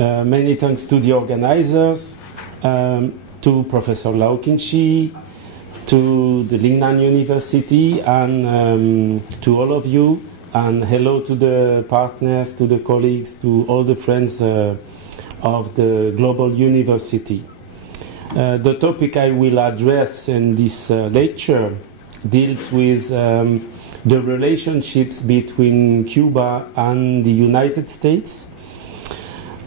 Many thanks to the organizers, to Professor Laukinci, to the Lingnan University, and to all of you. And hello to the partners, to the colleagues, to all the friends of the Global University. The topic I will address in this lecture deals with the relationships between Cuba and the United States.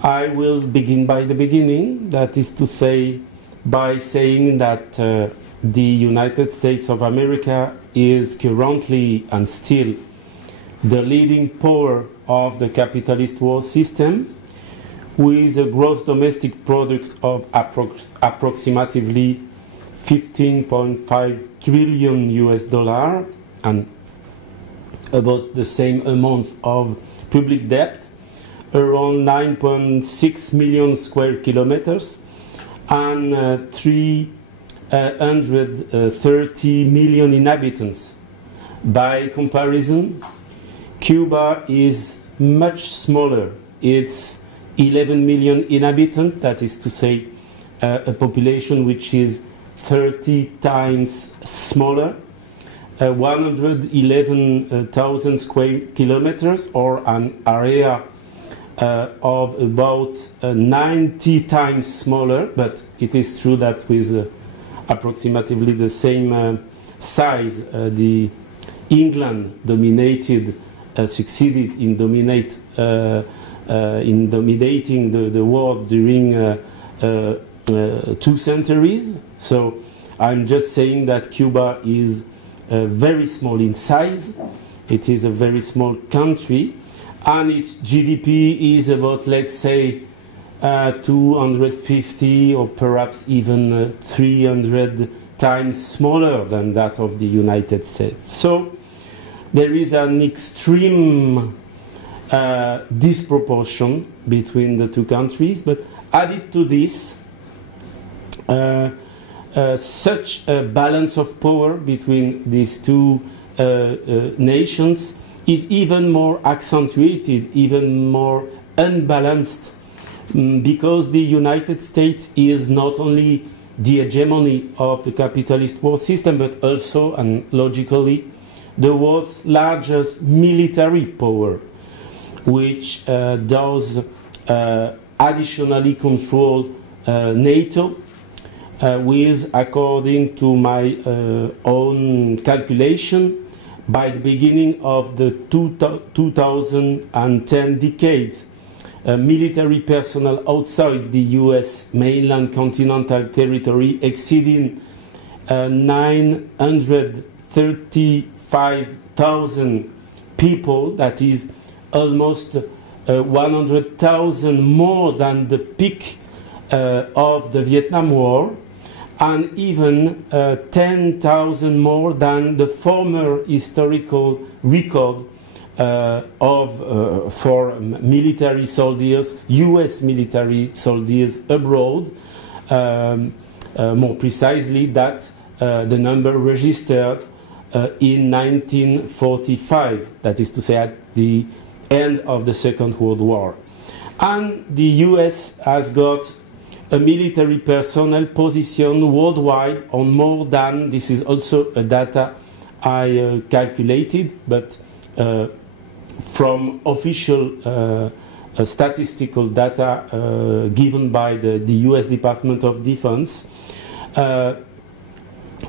I will begin by the beginning, that is to say, by saying that the United States of America is currently and still the leading power of the capitalist world system, with a gross domestic product of approximately 15.5 trillion US dollar and about the same amount of public debt, around 9.6 million square kilometers, and 330 million inhabitants. By comparison, Cuba is much smaller. It's 11 million inhabitants, that is to say, a population which is 30 times smaller, 111,000 square kilometers, or an area of about 90 times smaller, but it is true that with approximately the same size, the England succeeded in dominating the world during 2 centuries. So I'm just saying that Cuba is very small in size. It is a very small country, and its GDP is about, let's say, 250 or perhaps even 300 times smaller than that of the United States. So there is an extreme disproportion between the two countries, but added to this, such a balance of power between these two nations is even more accentuated, even more unbalanced, because the United States is not only the hegemony of the capitalist world system, but also, and logically, the world's largest military power, which does additionally control NATO, with, according to my own calculation, by the beginning of the 2010 decade, military personnel outside the US mainland continental territory exceeding 935,000 people, that is almost 100,000 more than the peak of the Vietnam War, and even 10,000 more than the former historical record for military soldiers, US military soldiers abroad, more precisely that the number registered in 1945, that is to say at the end of the Second World War. And the US has got a military personnel position worldwide on more than, this is also a data I calculated, but from official statistical data given by the US Department of Defense, a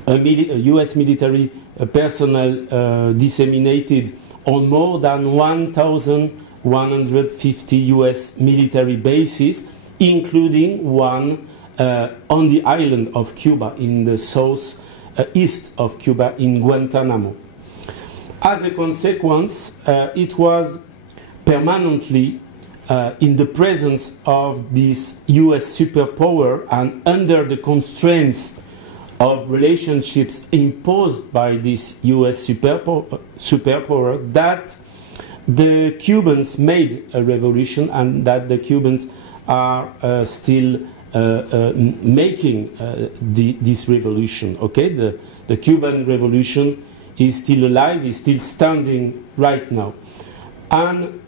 US military personnel disseminated on more than 1,150 US military bases, including one on the island of Cuba, in the south east of Cuba, in Guantanamo. As a consequence, it was permanently in the presence of this US superpower and under the constraints of relationships imposed by this US superpower that the Cubans made a revolution, and that the Cubans are still making this revolution. Okay, the Cuban revolution is still alive, is still standing right now. And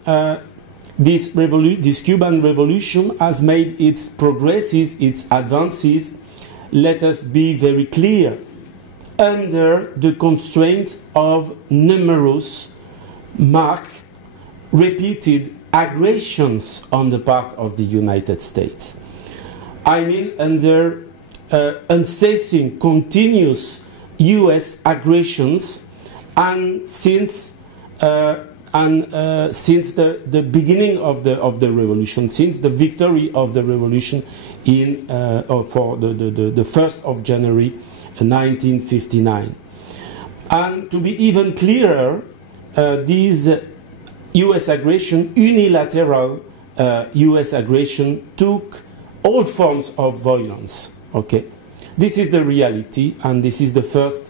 this Cuban revolution has made its progresses, its advances, let us be very clear, under the constraints of numerous, marked, repeated aggressions on the part of the United States. I mean under unceasing, continuous US aggressions, and since the beginning of the revolution, since the victory of the revolution in for the 1st of January 1959. And to be even clearer, these US aggression, unilateral US aggression, took all forms of violence. Okay, this is the reality, and this is the first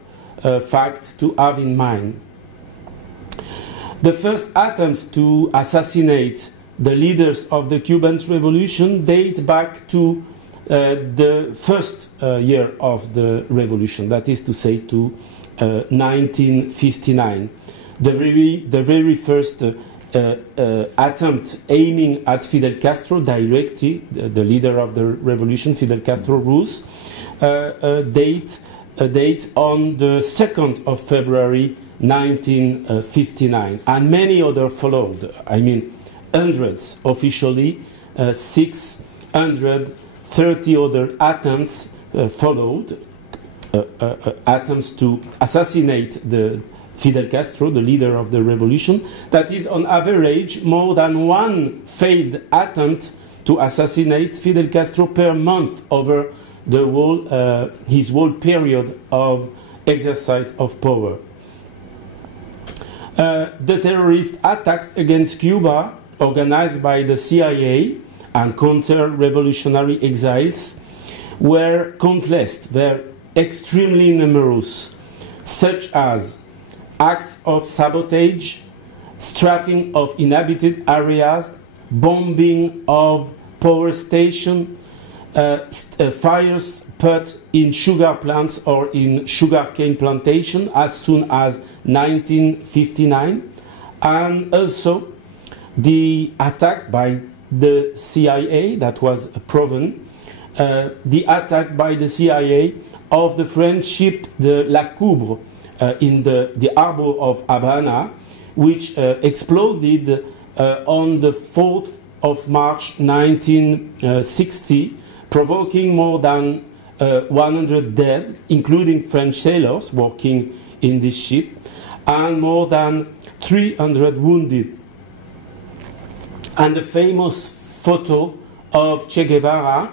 fact to have in mind. The first attempts to assassinate the leaders of the Cuban Revolution date back to the first year of the revolution, that is to say to 1959. The very first attempt aiming at Fidel Castro directly, the leader of the revolution, Fidel Castro Ruz, dates on the 2nd of February 1959, and many others followed. I mean, hundreds, officially 630 other attempts followed, attempts to assassinate the Fidel Castro, the leader of the revolution. That is, on average, more than one failed attempt to assassinate Fidel Castro per month over the whole, his whole period of exercise of power. The terrorist attacks against Cuba, organized by the CIA and counter-revolutionary exiles, were countless, were extremely numerous, such as acts of sabotage, strafing of inhabited areas, bombing of power stations, fires put in sugar plants or in sugarcane plantation as soon as 1959, and also the attack by the CIA that was proven, the attack by the CIA of the French ship the La Coubre in the harbor of Havana, which exploded on the 4th of March 1960, provoking more than 100 dead, including French sailors working in this ship, and more than 300 wounded. And the famous photo of Che Guevara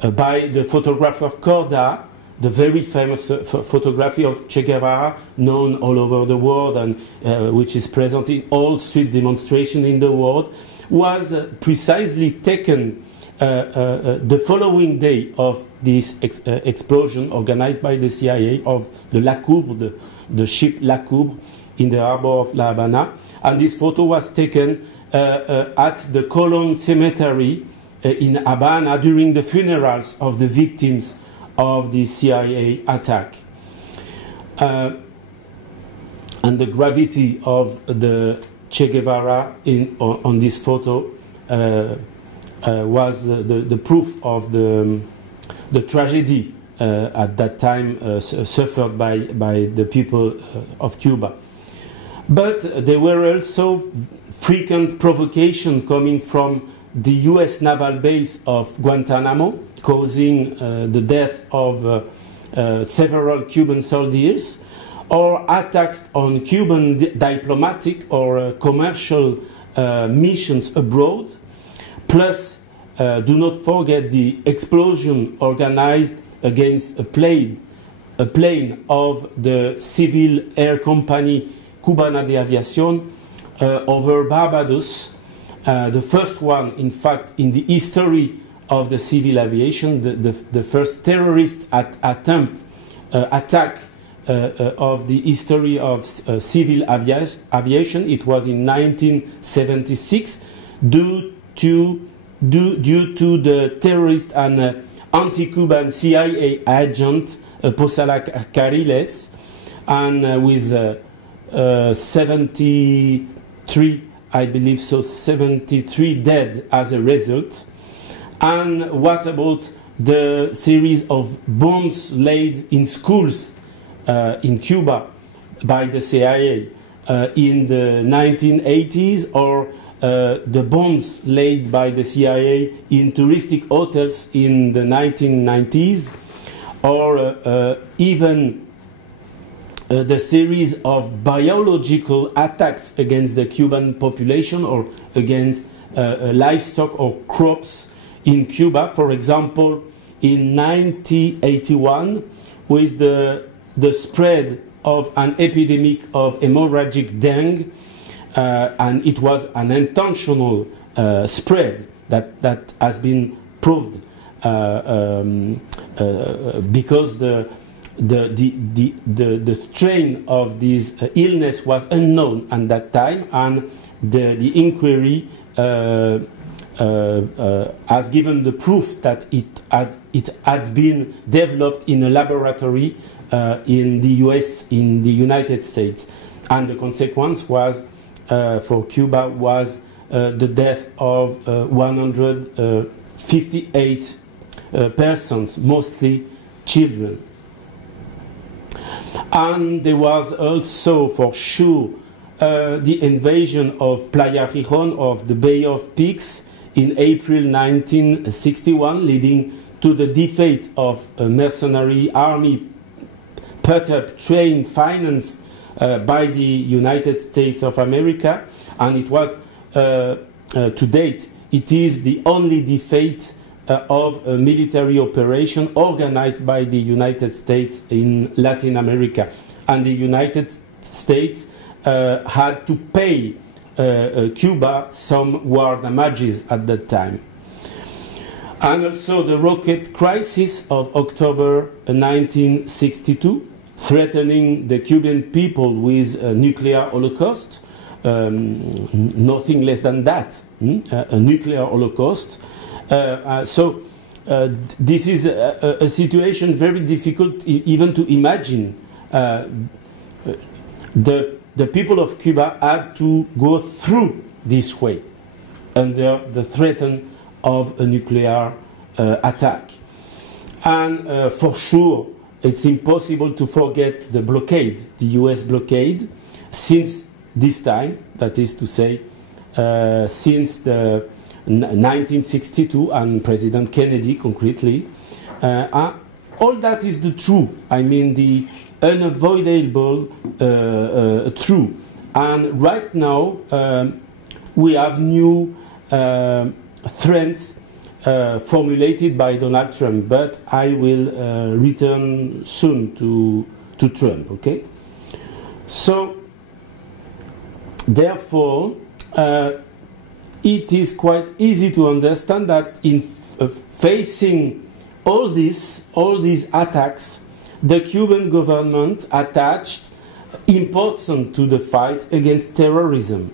by the photographer Quota, the very famous photography of Che Guevara, known all over the world and which is present in all street demonstrations in the world, was precisely taken the following day of this explosion organized by the CIA of the La Coubre, the ship La Coubre, in the harbor of La Habana. And this photo was taken at the Colón Cemetery in Havana during the funerals of the victims of the CIA attack. And the gravity of the Che Guevara on this photo was the proof of the tragedy at that time suffered by the people of Cuba. But there were also frequent provocations coming from the US naval base of Guantanamo, causing the death of several Cuban soldiers, or attacks on Cuban diplomatic or commercial missions abroad. Plus, do not forget the explosion organized against a plane of the civil air company Cubana de Aviación over Barbados, the first one, in fact, in the history of the civil aviation, the first terrorist attack of the history of civil aviation. It was in 1976 due to the terrorist and anti-Cuban CIA agent Posala Cariles, and with 73, I believe so, 73 dead as a result. And what about the series of bombs laid in schools in Cuba by the CIA in the 1980s, or the bombs laid by the CIA in touristic hotels in the 1990s, or even the series of biological attacks against the Cuban population or against livestock or crops in Cuba. For example, in 1981, with the spread of an epidemic of hemorrhagic dengue, and it was an intentional spread that has been proved because the strain of this illness was unknown at that time, and the inquiry has given the proof that it had been developed in a laboratory in the US, in the United States, and the consequence was for Cuba was the death of 158 persons, mostly children. And there was also, for sure, the invasion of Playa Rijon, of the Bay of Pigs, in April 1961, leading to the defeat of a mercenary army put up, trained, financed by the United States of America, and it was, to date, it is the only defeat of a military operation organized by the United States in Latin America. And the United States had to pay Cuba some war damages at that time. And also the rocket crisis of October 1962, threatening the Cuban people with a nuclear holocaust, nothing less than that, a nuclear holocaust. So this is a situation very difficult even to imagine. The people of Cuba had to go through this way under the threat of a nuclear attack. And for sure, it's impossible to forget the blockade, the US blockade, since this time, that is to say, since the 1962 and President Kennedy concretely. All that is the true, I mean the unavoidable true. And right now we have new threats formulated by Donald Trump, but I will return soon to Trump, okay? So, therefore, it is quite easy to understand that in facing all these attacks, the Cuban government attached importance to the fight against terrorism.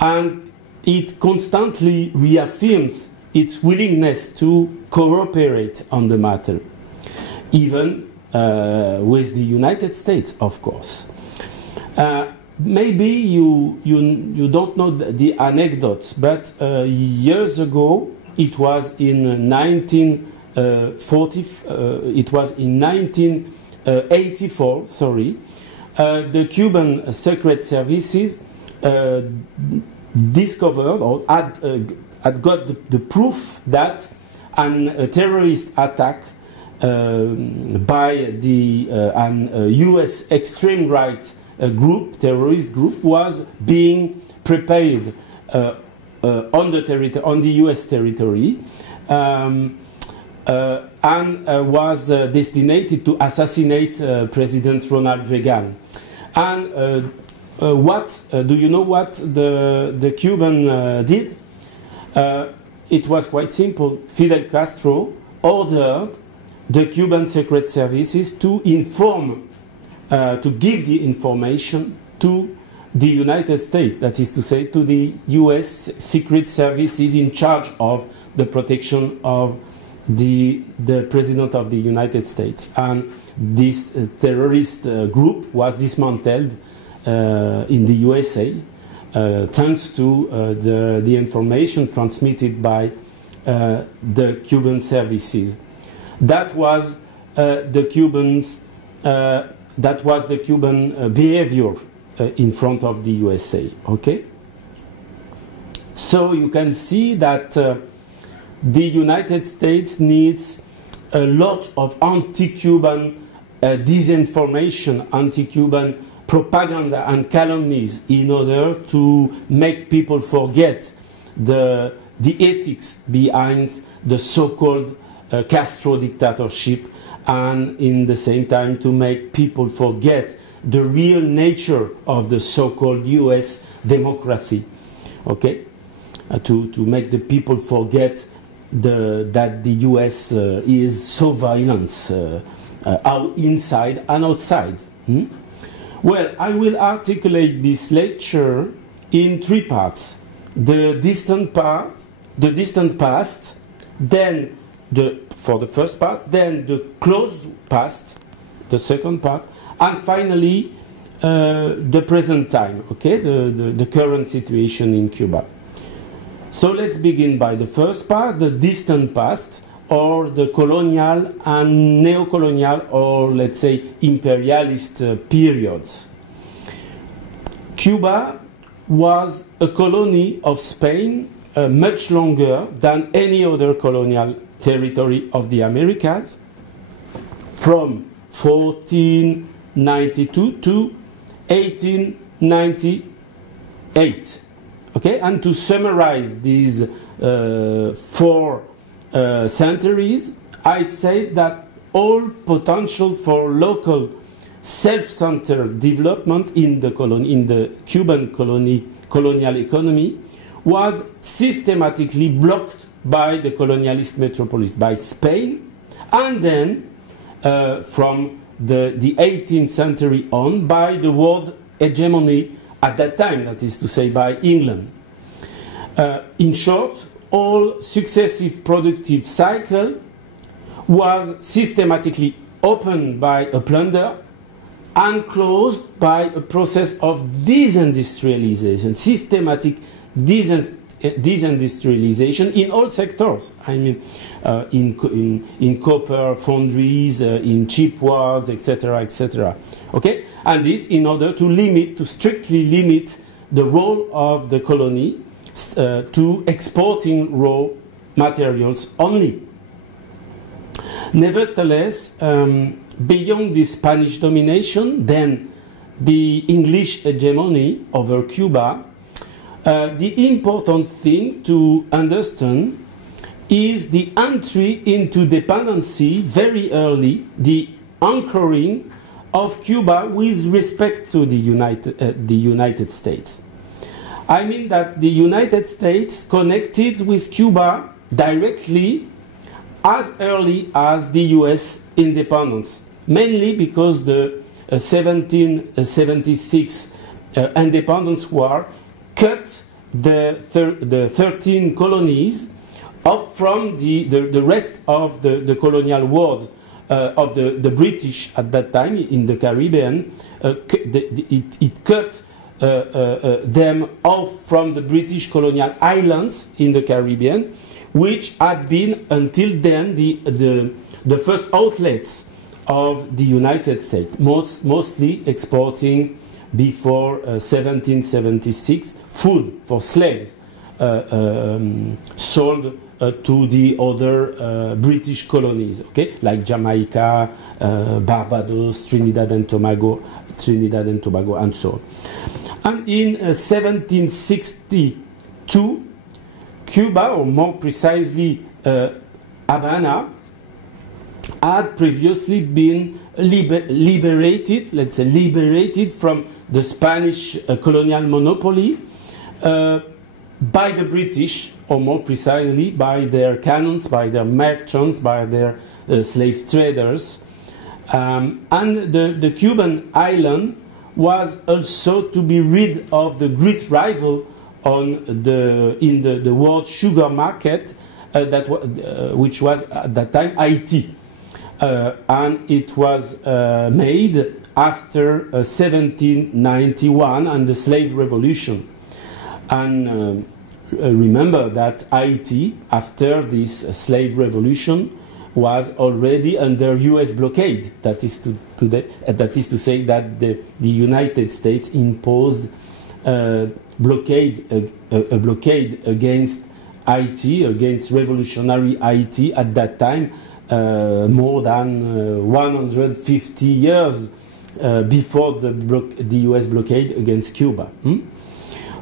And it constantly reaffirms its willingness to cooperate on the matter, even with the United States, of course. Maybe you don't know the anecdotes, but years ago, it was in 1984. Sorry, the Cuban secret services discovered or had got the proof that a terrorist attack by an US extreme right terrorist group, was being prepared on the US territory, and was destined to assassinate President Ronald Reagan. And do you know what the Cuban did? It was quite simple. Fidel Castro ordered the Cuban secret services to inform, to give the information to the United States, that is to say, to the US secret services in charge of the protection of the President of the United States. And this terrorist group was dismantled in the USA, thanks to the information transmitted by the Cuban services. That was the Cubans. That was the Cuban behavior in front of the USA. Okay. So you can see that the United States needs a lot of anti-Cuban disinformation, anti-Cuban propaganda and calumnies in order to make people forget the ethics behind the so-called Castro dictatorship, and in the same time to make people forget the real nature of the so-called US democracy. Okay? To make the people forget that the US is so violent inside and outside. Well, I will articulate this lecture in three parts. The distant past, then for the first part, then the close past, the second part, and finally the present time, okay, the current situation in Cuba. So let's begin by the first part, the distant past, or the colonial and neo-colonial, or let's say imperialist periods. Cuba was a colony of Spain much longer than any other colonial territory of the Americas, from 1492 to 1898. Okay, and to summarize these 4 centuries, I'd say that all potential for local self-centered development in the Cuban colonial economy was systematically blocked by the colonialist metropolis, by Spain, and then from the 18th century on by the world hegemony at that time, that is to say by England. In short, all successive productive cycle was systematically opened by a plunder and closed by a process of desindustrialization, systematic desindustrialization in all sectors. I mean, in copper foundries, in cheap wards, etc., etc. Okay, and this in order to strictly limit the role of the colony to exporting raw materials only. Nevertheless, beyond the Spanish domination, then the English hegemony over Cuba, the important thing to understand is the entry into dependency very early, the anchoring of Cuba with respect to the United States. I mean that the United States connected with Cuba directly as early as the US independence, mainly because the 1776 independence war cut the 13 colonies off from the rest of the colonial world of the British at that time in the Caribbean. It cut them off from the British colonial islands in the Caribbean, which had been until then the first outlets of the United States, mostly exporting before 1776 food for slaves sold to the other British colonies, okay, like Jamaica, Barbados, Trinidad and Tobago, and so on. And in 1762, Cuba, or more precisely Havana, had previously been liberated, let's say liberated from the Spanish colonial monopoly by the British, or more precisely by their cannons, by their merchants, by their slave traders. And the Cuban island was also to be rid of the great rival in the world sugar market, which was at that time Haiti. And it was made after 1791 and the slave revolution. And remember that Haiti, after this slave revolution, was already under U.S. blockade. That is to say that the United States imposed a blockade against Haiti, against revolutionary Haiti at that time, more than 150 years before the U.S. blockade against Cuba.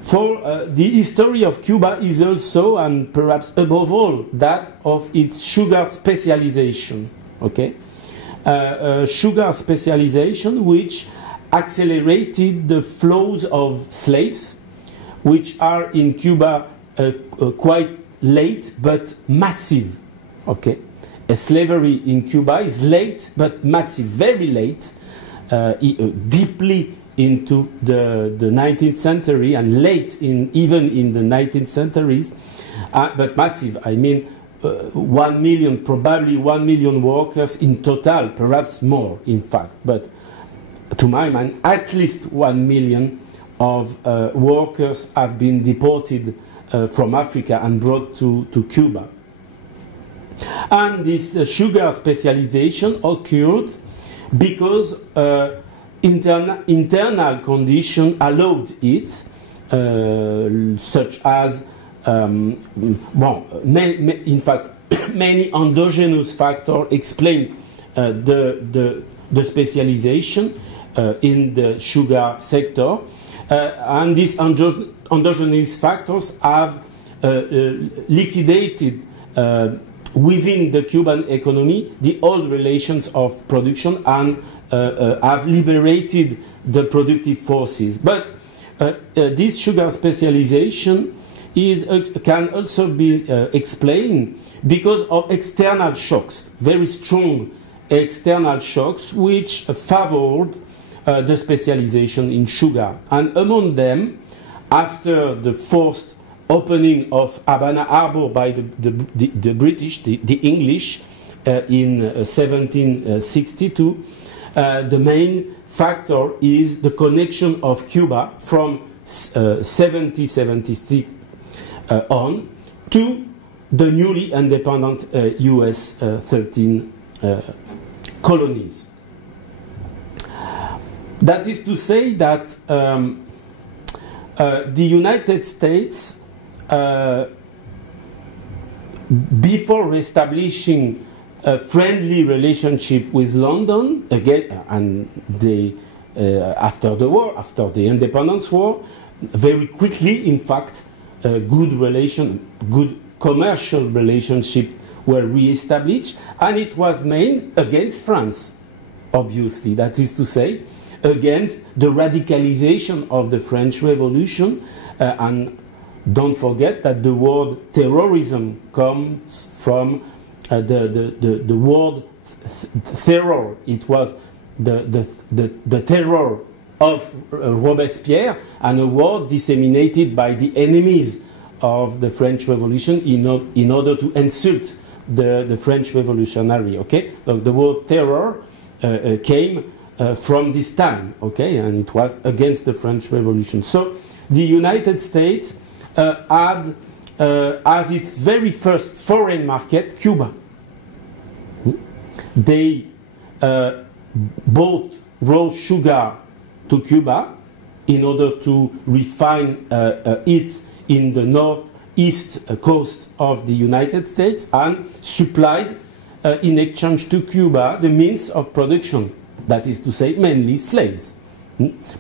For the history of Cuba is also, and perhaps above all, that of its sugar specialization. Okay, sugar specialization which accelerated the flows of slaves, which are in Cuba quite late but massive. Okay, slavery in Cuba is late but massive, very late, deeply into the 19th century and late even in the 19th centuries, but massive. I mean, 1 million, probably 1 million workers in total, perhaps more, in fact. But to my mind, at least 1 million of workers have been deported from Africa and brought to Cuba. And this sugar specialization occurred because internal conditions allowed it, such as, in fact, many endogenous factors explain the specialization in the sugar sector, and these endogenous factors have liquidated within the Cuban economy the old relations of production and have liberated the productive forces. But this sugar specialization can also be explained because of external shocks, very strong external shocks, which favored the specialization in sugar. And among them, after the forced opening of Havana Harbor by the British, the English, in 1762, the main factor is the connection of Cuba from 1776 on to the newly independent US 13 colonies. That is to say that the United States, before establishing a friendly relationship with London, again, and after the war, after the Independence War, very quickly, in fact, good commercial relationship were re-established, and it was made against France, obviously. That is to say, against the radicalization of the French Revolution, and don't forget that the word terrorism comes from the word terror. It was the terror of Robespierre, and a word disseminated by the enemies of the French Revolution in order to insult the French revolutionary. Okay, the word terror came from this time. Okay, and it was against the French Revolution. So the United States had as its very first foreign market Cuba. They bought raw sugar to Cuba in order to refine it in the northeast coast of the United States, and supplied in exchange to Cuba the means of production, that is to say mainly slaves,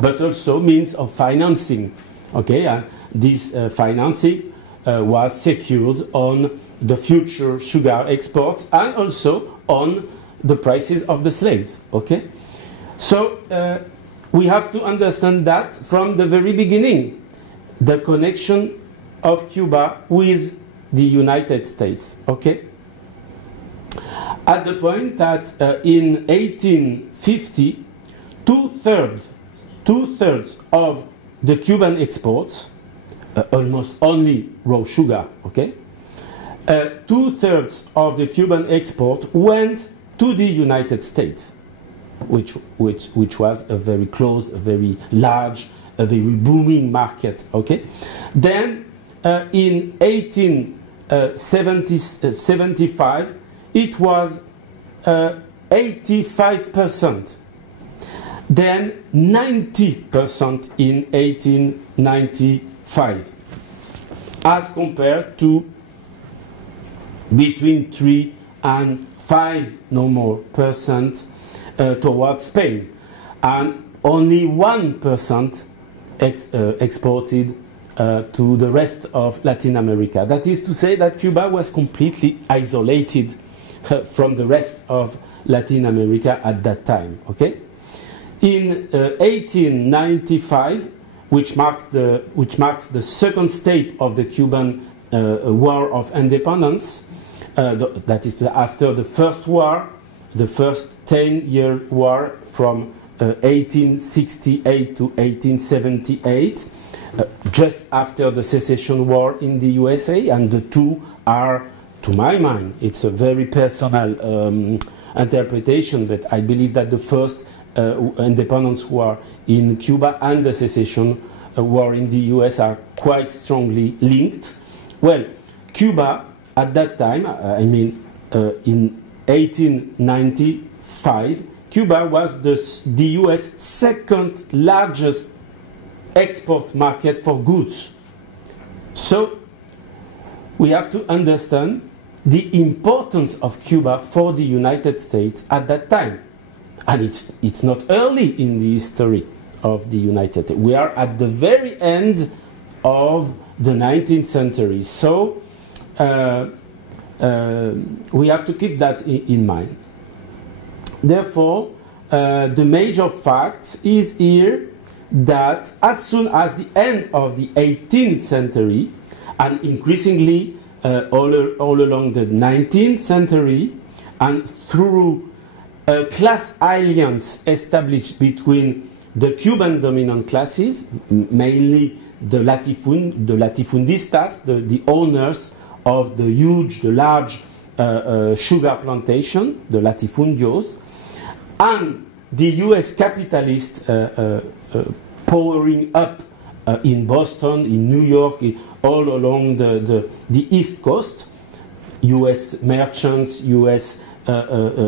but also means of financing. Okay, and this financing was secured on the future sugar exports and also on the prices of the slaves. Okay, so we have to understand that from the very beginning, the connection of Cuba with the United States. Okay, at the point that in 1850, two-thirds of the Cuban exports, almost only raw sugar, okay, two-thirds of the Cuban export went to the United States. which was a very closed, a very large, a very booming market. Okay, then in 1875 it was 85%. Then 90% in 1895, as compared to between 3 and 5 no more percent towards Spain, and only 1% exported to the rest of Latin America. That is to say that Cuba was completely isolated from the rest of Latin America at that time. Okay. In 1895, which marks the second step of the Cuban War of Independence, that is after the first war, the first 10-year war from 1868 to 1878, just after the secession war in the USA, and the two are, to my mind, it's a very personal interpretation, but I believe that the first independence war in Cuba and the secession war in the US are quite strongly linked. Well, Cuba at that time, in 1895, Cuba was the US second largest export market for goods. So we have to understand the importance of Cuba for the United States at that time. And it's not early in the history of the United States. We are at the very end of the 19th century. So we have to keep that in mind. Therefore, the major fact is here that as soon as the end of the 18th century, and increasingly all along the 19th century, and through a class alliance established between the Cuban dominant classes, mainly the latifundistas, the owners of the large sugar plantation, the latifundios, and the US capitalists powering up in Boston, in New York, all along the East Coast, US merchants, US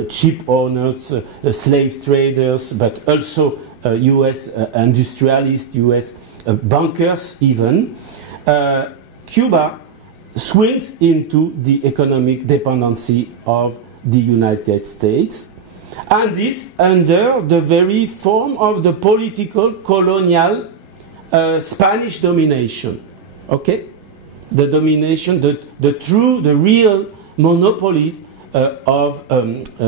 ship owners, slave traders, but also US industrialists, US bankers even. Cuba swings into the economic dependency of the United States, and this under the very form of the political colonial Spanish domination. Okay, the domination, the real monopolies of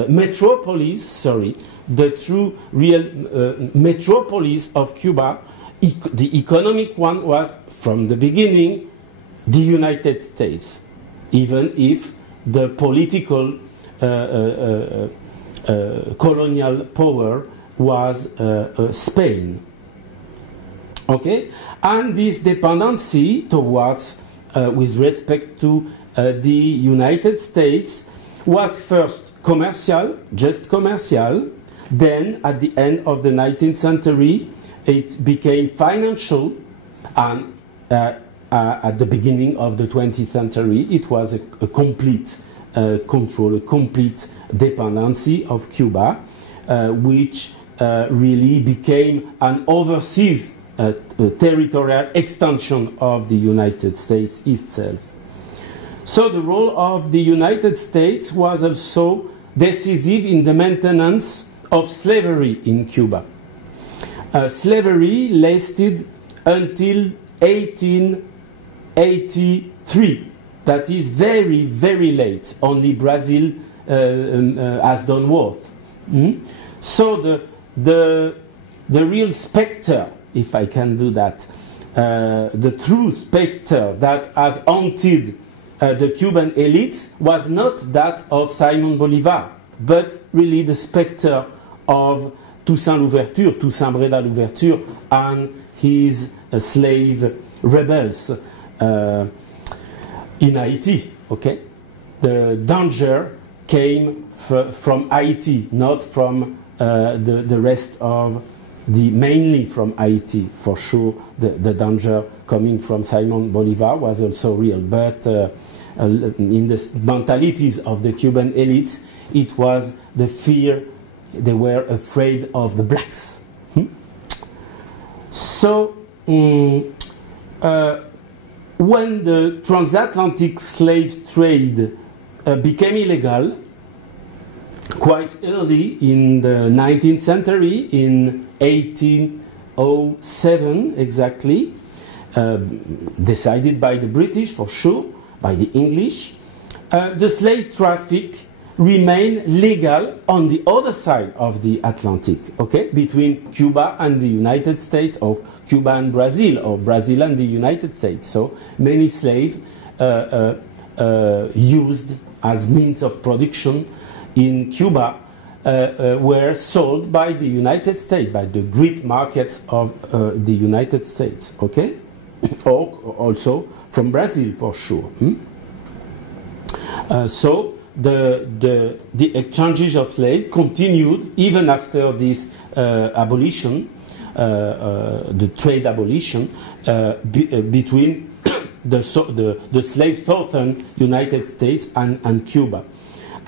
metropolis. Sorry, the true real metropolis of Cuba. The economic one was from the beginning the United States, even if the political colonial power was Spain. Okay, and this dependency towards, with respect to the United States, was first commercial, just commercial. Then, at the end of the 19th century, it became financial, and at the beginning of the 20th century, it was a complete control, a complete dependency of Cuba, which really became an overseas territorial extension of the United States itself. So the role of the United States was also decisive in the maintenance of slavery in Cuba. Slavery lasted until 1883. That is very, very late. Only Brazil has done worse. So the real spectre, if I can do that, the true spectre that has haunted the Cuban elites was not that of Simon Bolivar, but really the spectre of Toussaint Louverture, Toussaint Breda Louverture, and his slave rebels in Haiti. Okay, the danger came from Haiti, not from the rest of mainly from Haiti, for sure. The danger coming from Simon Bolivar was also real, but in the mentalities of the Cuban elites, it was the fear. They were afraid of the blacks. So, when the transatlantic slave trade became illegal, quite early in the 19th century, in 1807 exactly, decided by the British for sure, by the English, the slave traffic remained legal on the other side of the Atlantic, okay, between Cuba and the United States, or Cuba and Brazil, or Brazil and the United States. So many slaves used as means of production in Cuba were sold by the United States, by the great markets of the United States, okay, or also from Brazil for sure. So the exchanges of slaves continued even after this abolition, the trade abolition between the slave southern United States and Cuba.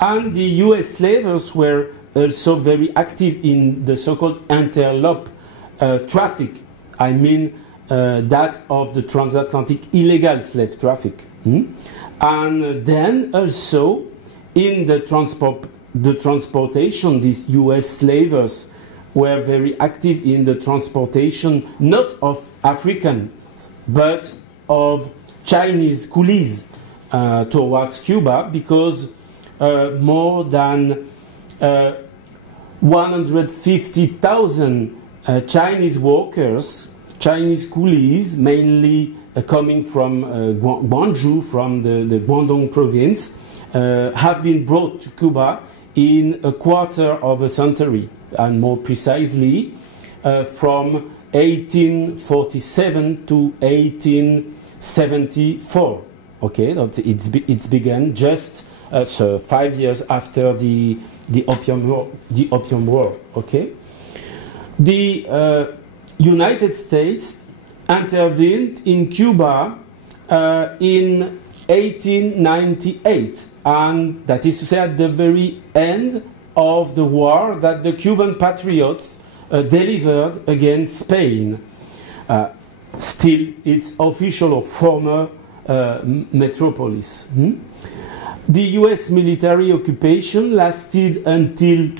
And the US slavers were also very active in the so-called interlope traffic. I mean that of the transatlantic illegal slave traffic. And then also in the transportation, these US slavers were very active in the transportation not of Africans but of Chinese coolies towards Cuba, because more than 150,000 Chinese workers, Chinese coolies, mainly coming from Guangzhou, from the Guangdong province, have been brought to Cuba in a quarter of a century, and more precisely from 1847 to 1874. Okay, it's began just so 5 years after the Opium War. Okay, the United States intervened in Cuba in 1898, and that is to say at the very end of the war that the Cuban patriots delivered against Spain. Still its official or former metropolis. The US military occupation lasted until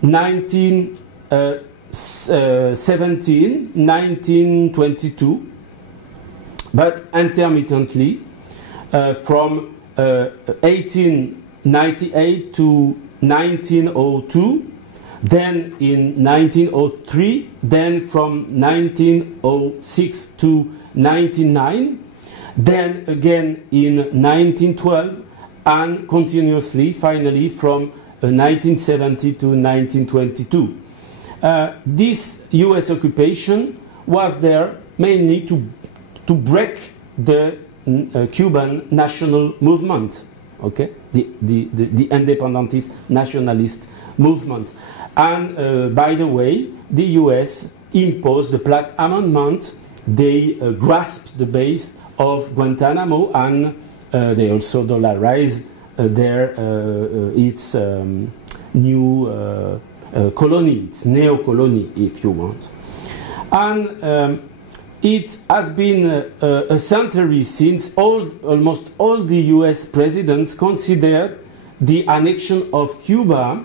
1922, but intermittently from 1898 to 1902, then in 1903, then from 1906 to 1909, then again in 1912, and continuously, finally, from 1970 to 1922. This US occupation was there mainly to break the Cuban national movement, okay, the independentist nationalist movement. And by the way, the US imposed the Platt Amendment. They grasped the base of Guantanamo, and they also dollarized its new colony, its neo-colony, if you want. And it has been a century since almost all the US presidents considered the annexion of Cuba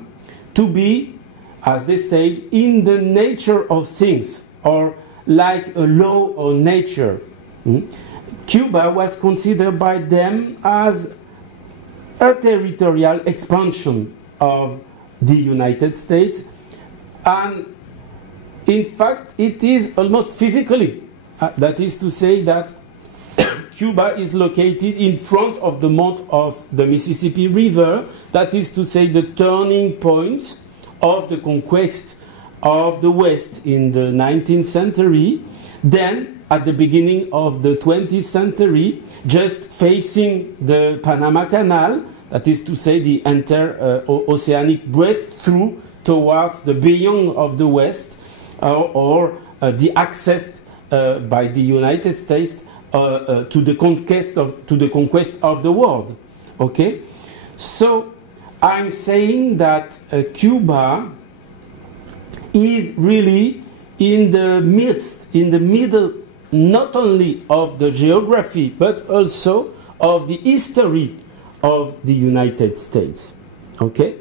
to be, as they said, in the nature of things, or like a law or nature. Cuba was considered by them as a territorial expansion of the United States, and in fact it is almost physically. That is to say that Cuba is located in front of the mouth of the Mississippi River, that is to say the turning point of the conquest of the West in the 19th century. Then at the beginning of the 20th century, just facing the Panama Canal, that is to say the inter-oceanic breakthrough towards the beyond of the West, or the access by the United States to the conquest of the world. Okay, so I'm saying that Cuba is really in the middle, not only of the geography but also of the history of the United States. Okay,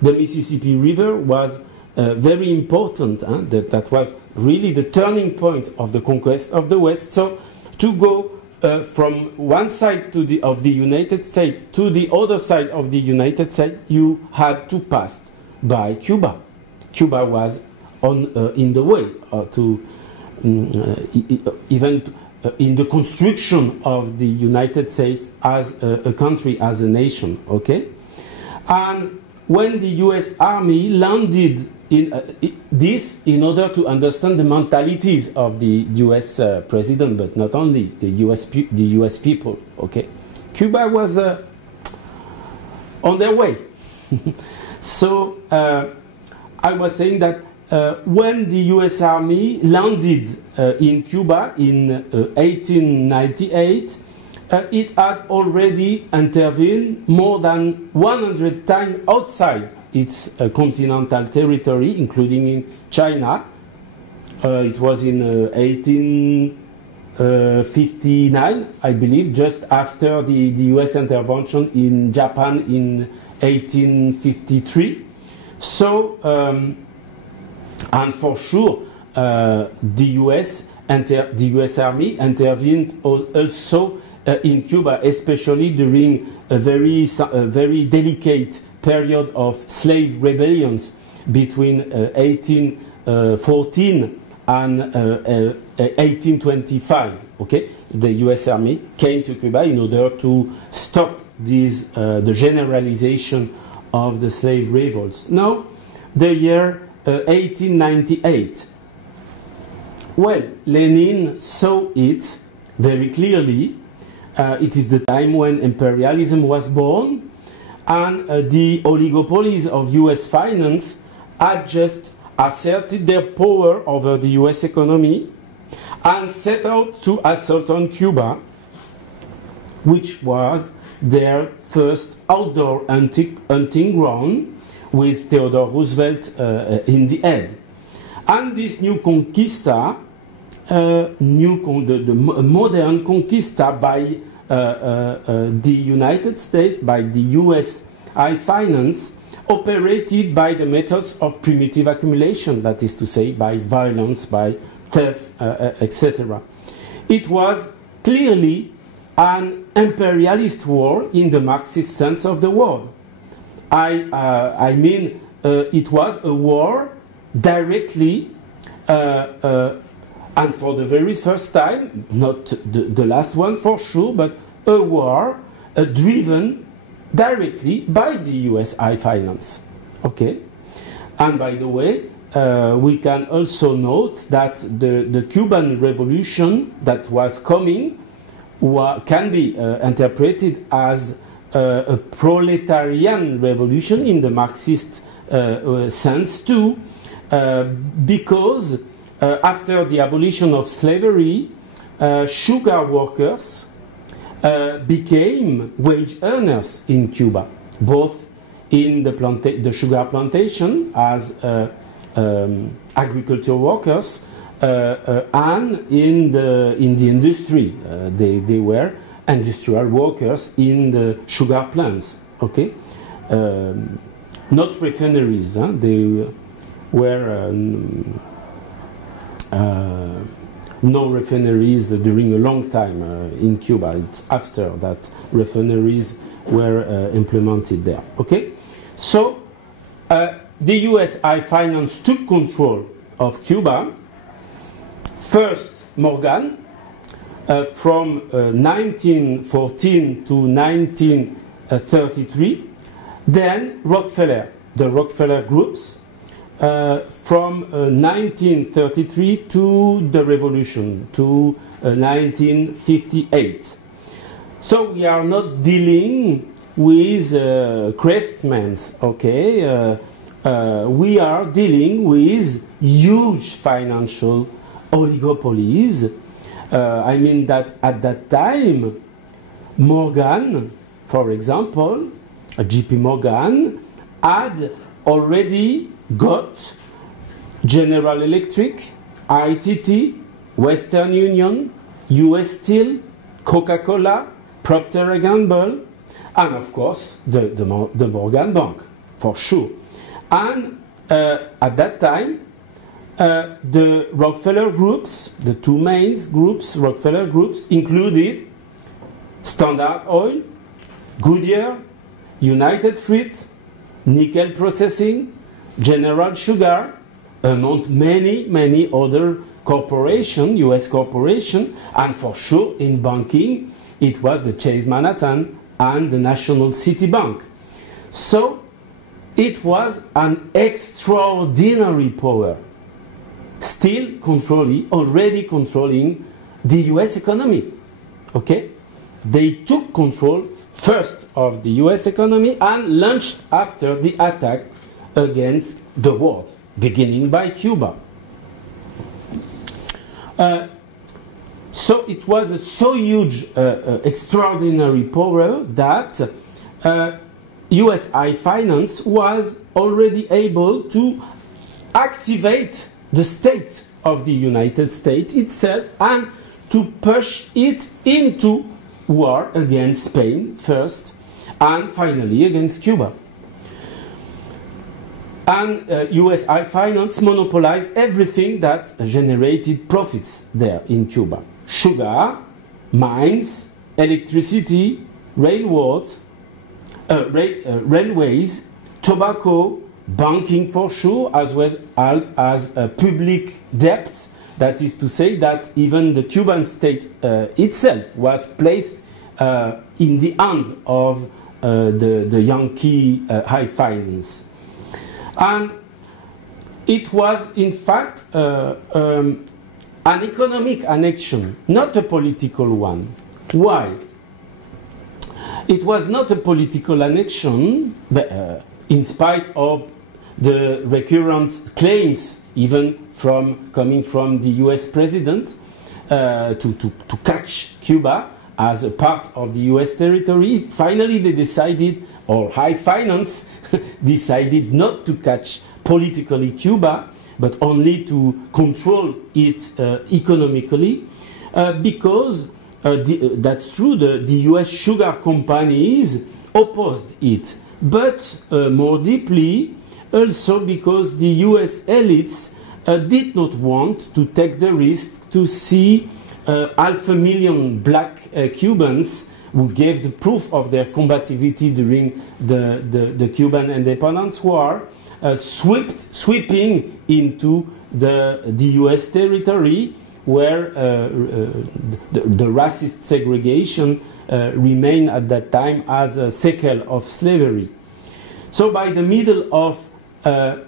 the Mississippi River was very important. That was really the turning point of the conquest of the West. So to go from one side of the United States to the other side of the United States, you had to pass by Cuba. Cuba was in the way to even in the construction of the United States as a country, as a nation. Okay, and when the U.S. Army landed in this, in order to understand the mentalities of the U.S. President, but not only the U.S. people. Okay, Cuba was on their way. So I was saying that when the U.S. Army landed in Cuba in 1898, it had already intervened more than 100 times outside its continental territory, including in China. It was in 1859, I believe, just after the U.S. intervention in Japan in 1853. So, and for sure, the U.S. Army intervened also in Cuba, especially during a very delicate period of slave rebellions between 1814 and 1825. Okay, the U.S. Army came to Cuba in order to stop the generalization of the slave revolts. Now, the year 1898. Well, Lenin saw it very clearly. It is the time when imperialism was born, and the oligopolies of U.S. finance had just asserted their power over the U.S. economy and set out to assault on Cuba, which was their first outdoor hunting ground, with Theodore Roosevelt in the head. And this new conquista, the modern conquista by the United States, by the U.S. high finance, operated by the methods of primitive accumulation, that is to say, by violence, by theft, etc. It was clearly an imperialist war in the Marxist sense of the word. I mean, it was a war directly and for the very first time, not the last one for sure, but a war driven directly by the U.S. high finance. Okay? And by the way, we can also note that the Cuban Revolution that was coming can be interpreted as a proletarian revolution in the Marxist sense too, because after the abolition of slavery, sugar workers became wage earners in Cuba, both in the sugar plantation as agricultural workers and in the industry. They were industrial workers in the sugar plants. Okay, not refineries. They were no refineries during a long time in Cuba. It's after that refineries were implemented there. Okay, so the U.S. high finance took control of Cuba. First, Morgan, from 1914 to 1933. Then Rockefeller, the Rockefeller groups, from 1933 to the revolution, to 1958. So we are not dealing with craftsmen, okay, we are dealing with huge financial oligopolies. I mean that at that time, Morgan, for example, JP Morgan, had already got General Electric, ITT, Western Union, US Steel, Coca-Cola, Procter & Gamble, and of course the Morgan Bank, for sure. And at that time, the Rockefeller groups, the two main groups, Rockefeller groups, included Standard Oil, Goodyear, United Fruit, Nickel Processing, General Sugar, among many other corporations, US corporations, and for sure in banking, it was the Chase Manhattan and the National City Bank. So it was an extraordinary power, still already controlling the US economy. Okay? They took control first of the US economy and launched after the attack against the world, beginning by Cuba. So it was a so huge, extraordinary power that US high finance was already able to activate the state of the United States itself and to push it into war against Spain first and finally against Cuba. And US high finance monopolized everything that generated profits there in Cuba. Sugar, mines, electricity, railways, tobacco, banking for sure, as well as public debt. That is to say that even the Cuban state itself was placed in the hand of the Yankee high finance. And it was, in fact, an economic annexion, not a political one. Why? It was not a political annexion, but, in spite of the recurrent claims, even coming from the US president, to catch Cuba as a part of the US territory. Finally, they decided, or high finance decided not to catch politically Cuba, but only to control it economically, because that's true, the US sugar companies opposed it, but more deeply also because the US elites did not want to take the risk to see 500,000 black Cubans who gave the proof of their combativity during the Cuban Independence War, sweeping into the US territory where the racist segregation remained at that time as a sequel of slavery. So by the middle of the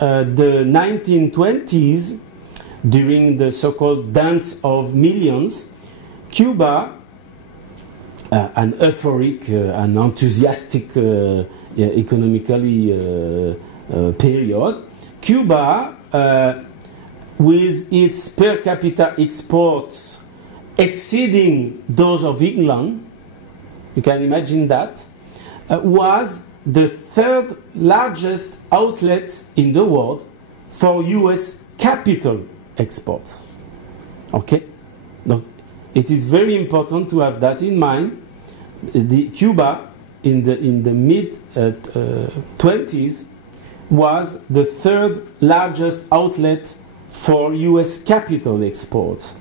1920s, during the so-called Dance of Millions, Cuba, an euphoric and enthusiastic economically period, Cuba, with its per capita exports exceeding those of England, you can imagine that, was the third largest outlet in the world for US capital exports. Okay? Look, it is very important to have that in mind. Cuba in the mid 20s was the third largest outlet for US capital exports.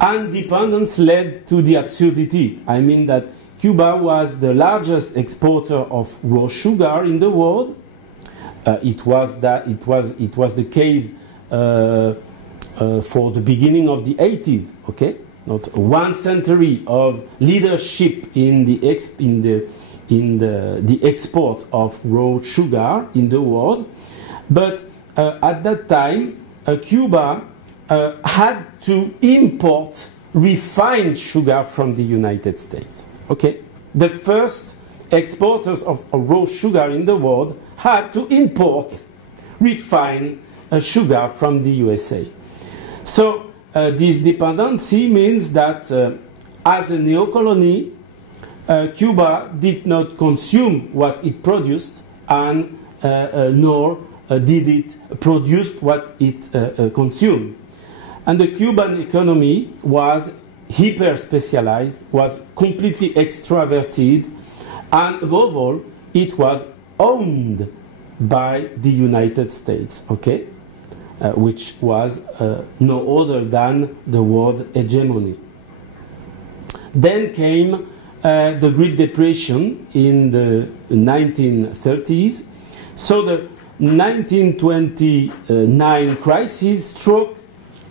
And dependence led to the absurdity. I mean that Cuba was the largest exporter of raw sugar in the world. It was the case for the beginning of the 80s. Okay, not 1 century of leadership in the export of raw sugar in the world, but at that time, Cuba had to import refined sugar from the United States. Okay, the first exporters of raw sugar in the world had to import refined sugar from the USA. So this dependency means that as a neo-colony, Cuba did not consume what it produced, and nor did it produce what it consumed. And the Cuban economy was hyper-specialized, was completely extroverted, and above all, it was owned by the United States, okay? Which was no other than the world hegemony. Then came the Great Depression in the 1930s. So the 1929 crisis struck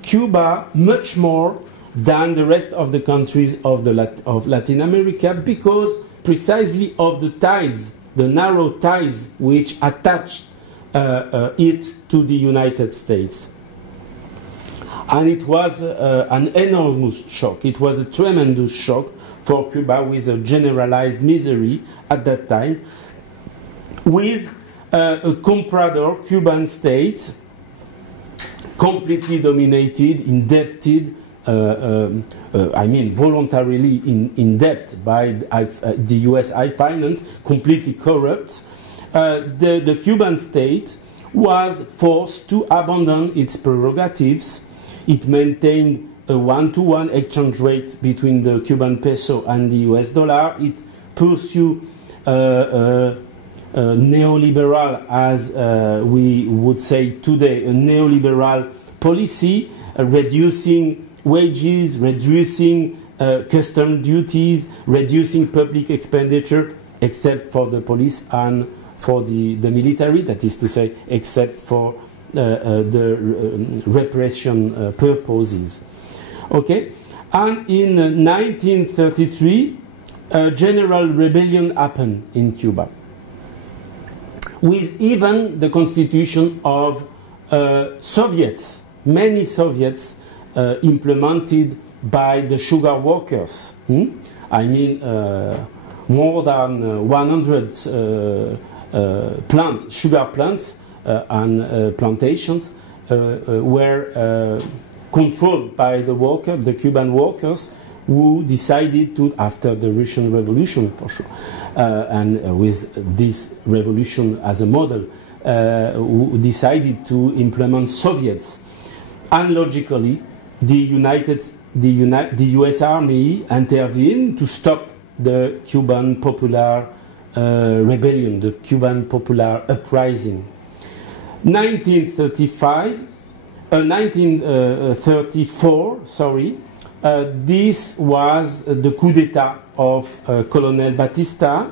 Cuba much more than the rest of the countries of Latin America, because precisely of the ties, the narrow ties which attached it to the United States. And it was an enormous shock. It was a tremendous shock for Cuba, with a generalized misery at that time, with a comprador Cuban state completely dominated, indebted, I mean voluntarily in debt by the US high finance, completely corrupt. The Cuban state was forced to abandon its prerogatives. It maintained a 1-to-1 exchange rate between the Cuban peso and the US dollar. It pursued neoliberal, as we would say today, a neoliberal policy, reducing wages, reducing custom duties, reducing public expenditure, except for the police and for the military, that is to say, except for the repression purposes. Okay? And in 1933, a general rebellion happened in Cuba, with even the constitution of Soviets, many Soviets implemented by the sugar workers. I mean, more than 100 sugar plants and plantations were controlled by the Cuban workers, who decided to, after the Russian Revolution for sure, and with this revolution as a model, who decided to implement Soviets. And logically, the US Army intervened to stop the Cuban Popular Rebellion, the Cuban Popular Uprising. 1934, sorry, this was the coup d'etat of Colonel Batista,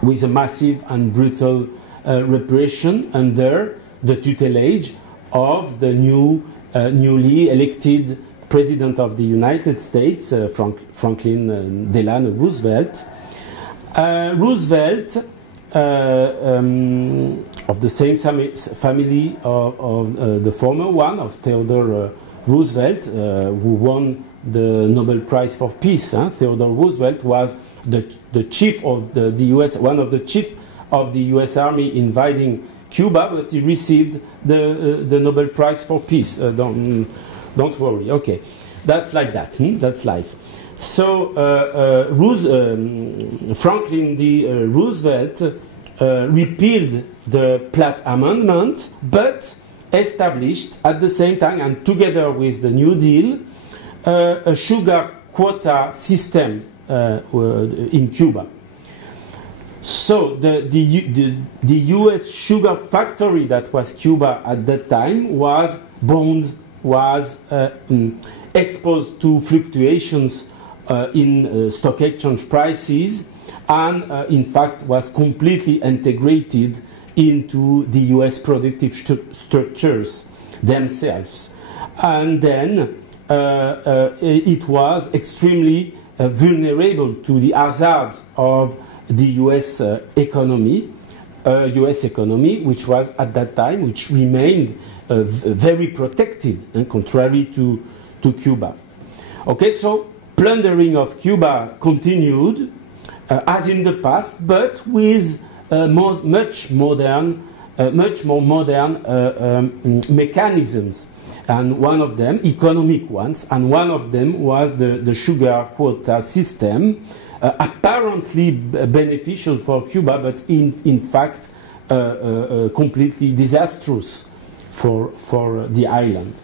with a massive and brutal repression under the tutelage of the newly elected President of the United States, Franklin Delano Roosevelt. Roosevelt, of the same family of the former one, of Theodore Roosevelt, who won the Nobel Prize for Peace. Theodore Roosevelt was the chief of the US, one of the chiefs of the US Army invading Cuba, but he received the Nobel Prize for Peace. Don't worry. Okay, that's like that. That's life. So Franklin D. Roosevelt repealed the Platt Amendment, but established at the same time, and together with the New Deal, a sugar quota system in Cuba. So the US sugar factory that was Cuba at that time was exposed to fluctuations in stock exchange prices, and in fact was completely integrated into the US productive structures themselves. And then it was extremely vulnerable to the hazards of the US economy, which was at that time, which remained very protected, and contrary to Cuba. Okay, so plundering of Cuba continued as in the past, but with much modern much more modern mechanisms. And one of them, economic ones, and one of them was the sugar quota system, apparently beneficial for Cuba, but in fact completely disastrous for the island.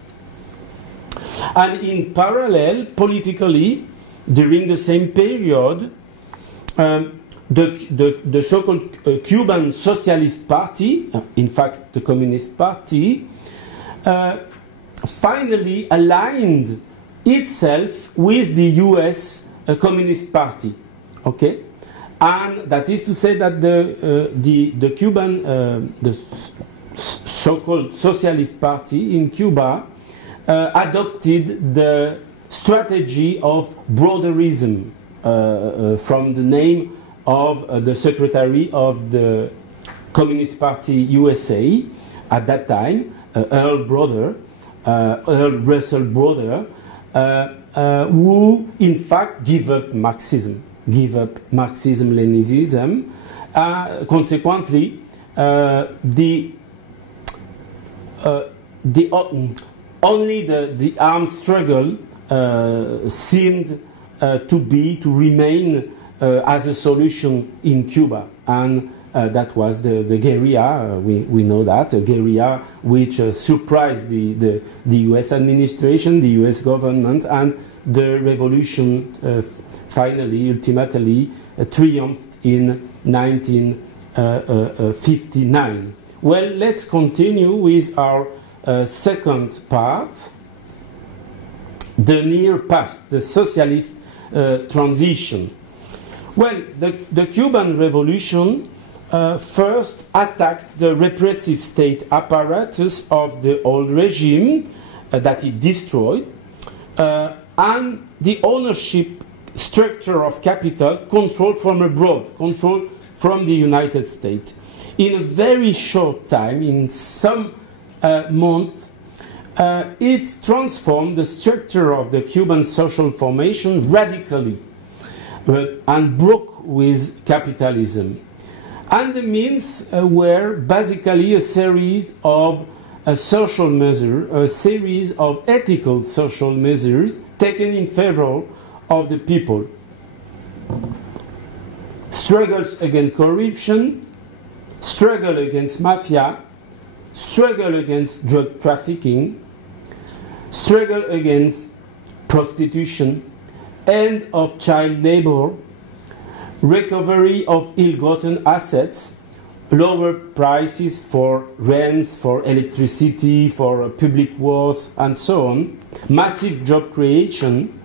And in parallel, politically, during the same period, the so-called Cuban Socialist Party, in fact the Communist Party, finally aligned itself with the US Communist Party, okay, and that is to say that the Cuban, the so-called Socialist Party in Cuba adopted the strategy of broaderism from the name of the Secretary of the Communist Party USA at that time, Earl Russell Brother, who in fact gave up Marxism-Leninism. Consequently, only the armed struggle seemed to remain as a solution in Cuba, and that was the guerrilla. We know that, a guerrilla which surprised the US administration, the US government, and the revolution finally, ultimately, triumphed in 1959. Well, let's continue with our second part, the near past, the socialist transition. Well, the Cuban Revolution first attacked the repressive state apparatus of the old regime that it destroyed, and the ownership structure of capital controlled from abroad, controlled from the United States. In a very short time, in some months, it transformed the structure of the Cuban social formation radically and broke with capitalism. And the means were basically a series of social measures, a series of ethical social measures taken in favor of the people. Struggles against corruption, struggle against mafia, struggle against drug trafficking, struggle against prostitution, end of child labor, recovery of ill-gotten assets, lower prices for rents, for electricity, for public works, and so on, massive job creation,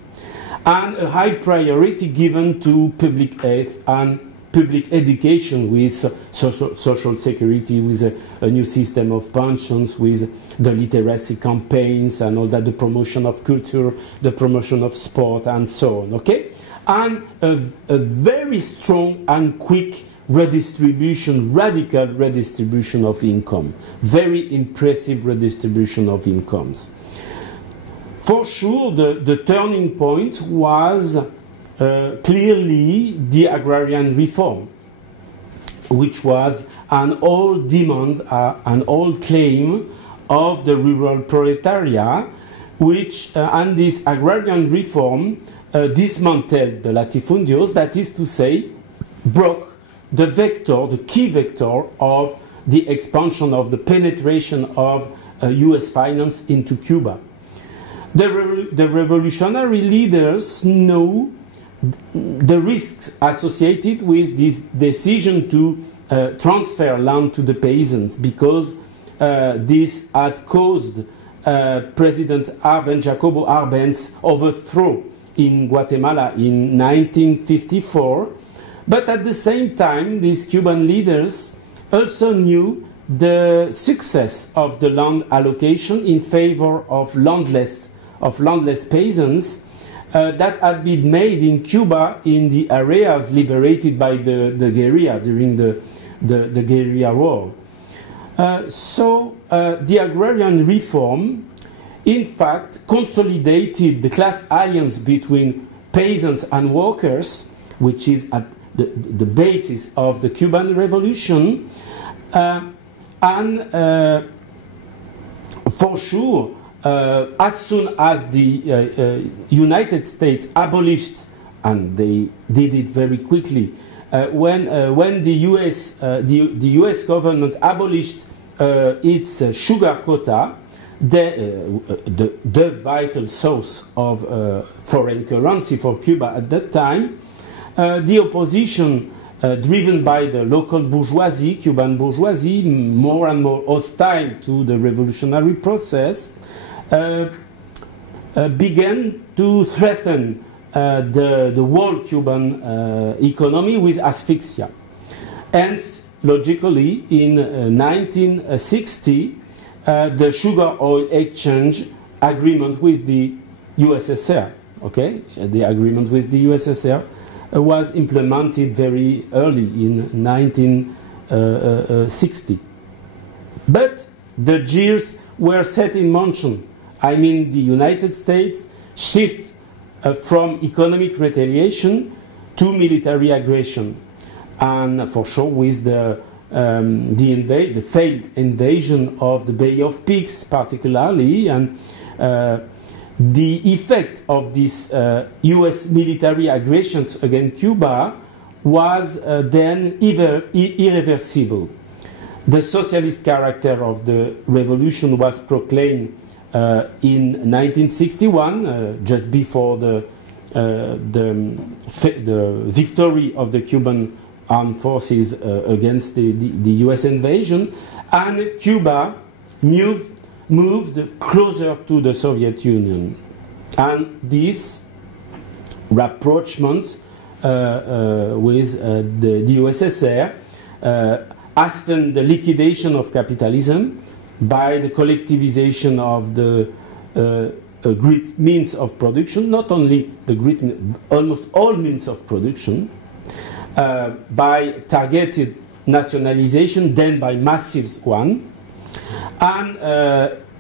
and a high priority given to public health and public education, with social security, with a new system of pensions, with the literacy campaigns and all that, the promotion of culture, the promotion of sport, and so on, okay? And a very strong and quick redistribution, radical redistribution of income. Very impressive redistribution of incomes. For sure, the turning point was clearly the agrarian reform, which was an old demand, an old claim of the rural proletariat, which, and this agrarian reform dismantled the latifundios, that is to say, broke the vector, the key vector of the expansion of the penetration of US finance into Cuba. The revolutionary leaders know the risks associated with this decision to transfer land to the peasants, because this had caused President Jacobo Arbenz overthrow in Guatemala in 1954. But at the same time, these Cuban leaders also knew the success of the land allocation in favor of landless peasants that had been made in Cuba in the areas liberated by the guerrilla during the guerrilla war. So the agrarian reform, in fact, consolidated the class alliance between peasants and workers, which is at the basis of the Cuban Revolution, And for sure, as soon as the United States abolished, and they did it very quickly, when the US government abolished its sugar quota, the vital source of foreign currency for Cuba at that time, the opposition, driven by the local bourgeoisie, Cuban bourgeoisie, more and more hostile to the revolutionary process, began to threaten the whole Cuban economy with asphyxia. Hence, logically, in 1960, the sugar oil exchange agreement with the USSR, okay, the agreement with the USSR was implemented very early in 1960. But the gears were set in motion. I mean, the United States shifted from economic retaliation to military aggression, and for sure with the failed invasion of the Bay of Pigs, particularly, and the effect of this U.S. military aggressions against Cuba was then irreversible. The socialist character of the revolution was proclaimed in 1961, just before the victory of the Cuban armed forces against the U.S. invasion, and Cuba moved closer to the Soviet Union. And this rapprochement with the USSR hastened the liquidation of capitalism by the collectivization of the great means of production, not only the great, almost all means of production, by targeted nationalization, then by massive one. And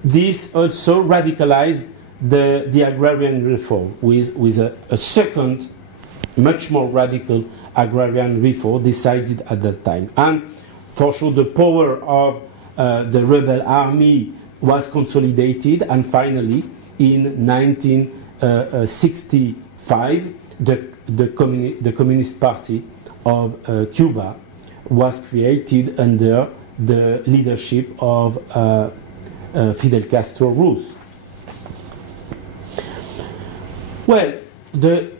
this also radicalized the agrarian reform with a second, much more radical agrarian reform decided at that time. And for sure the power of the rebel army was consolidated, and finally in 1965 the Communist Party of Cuba was created under the leadership of Fidel Castro Ruz. Well, the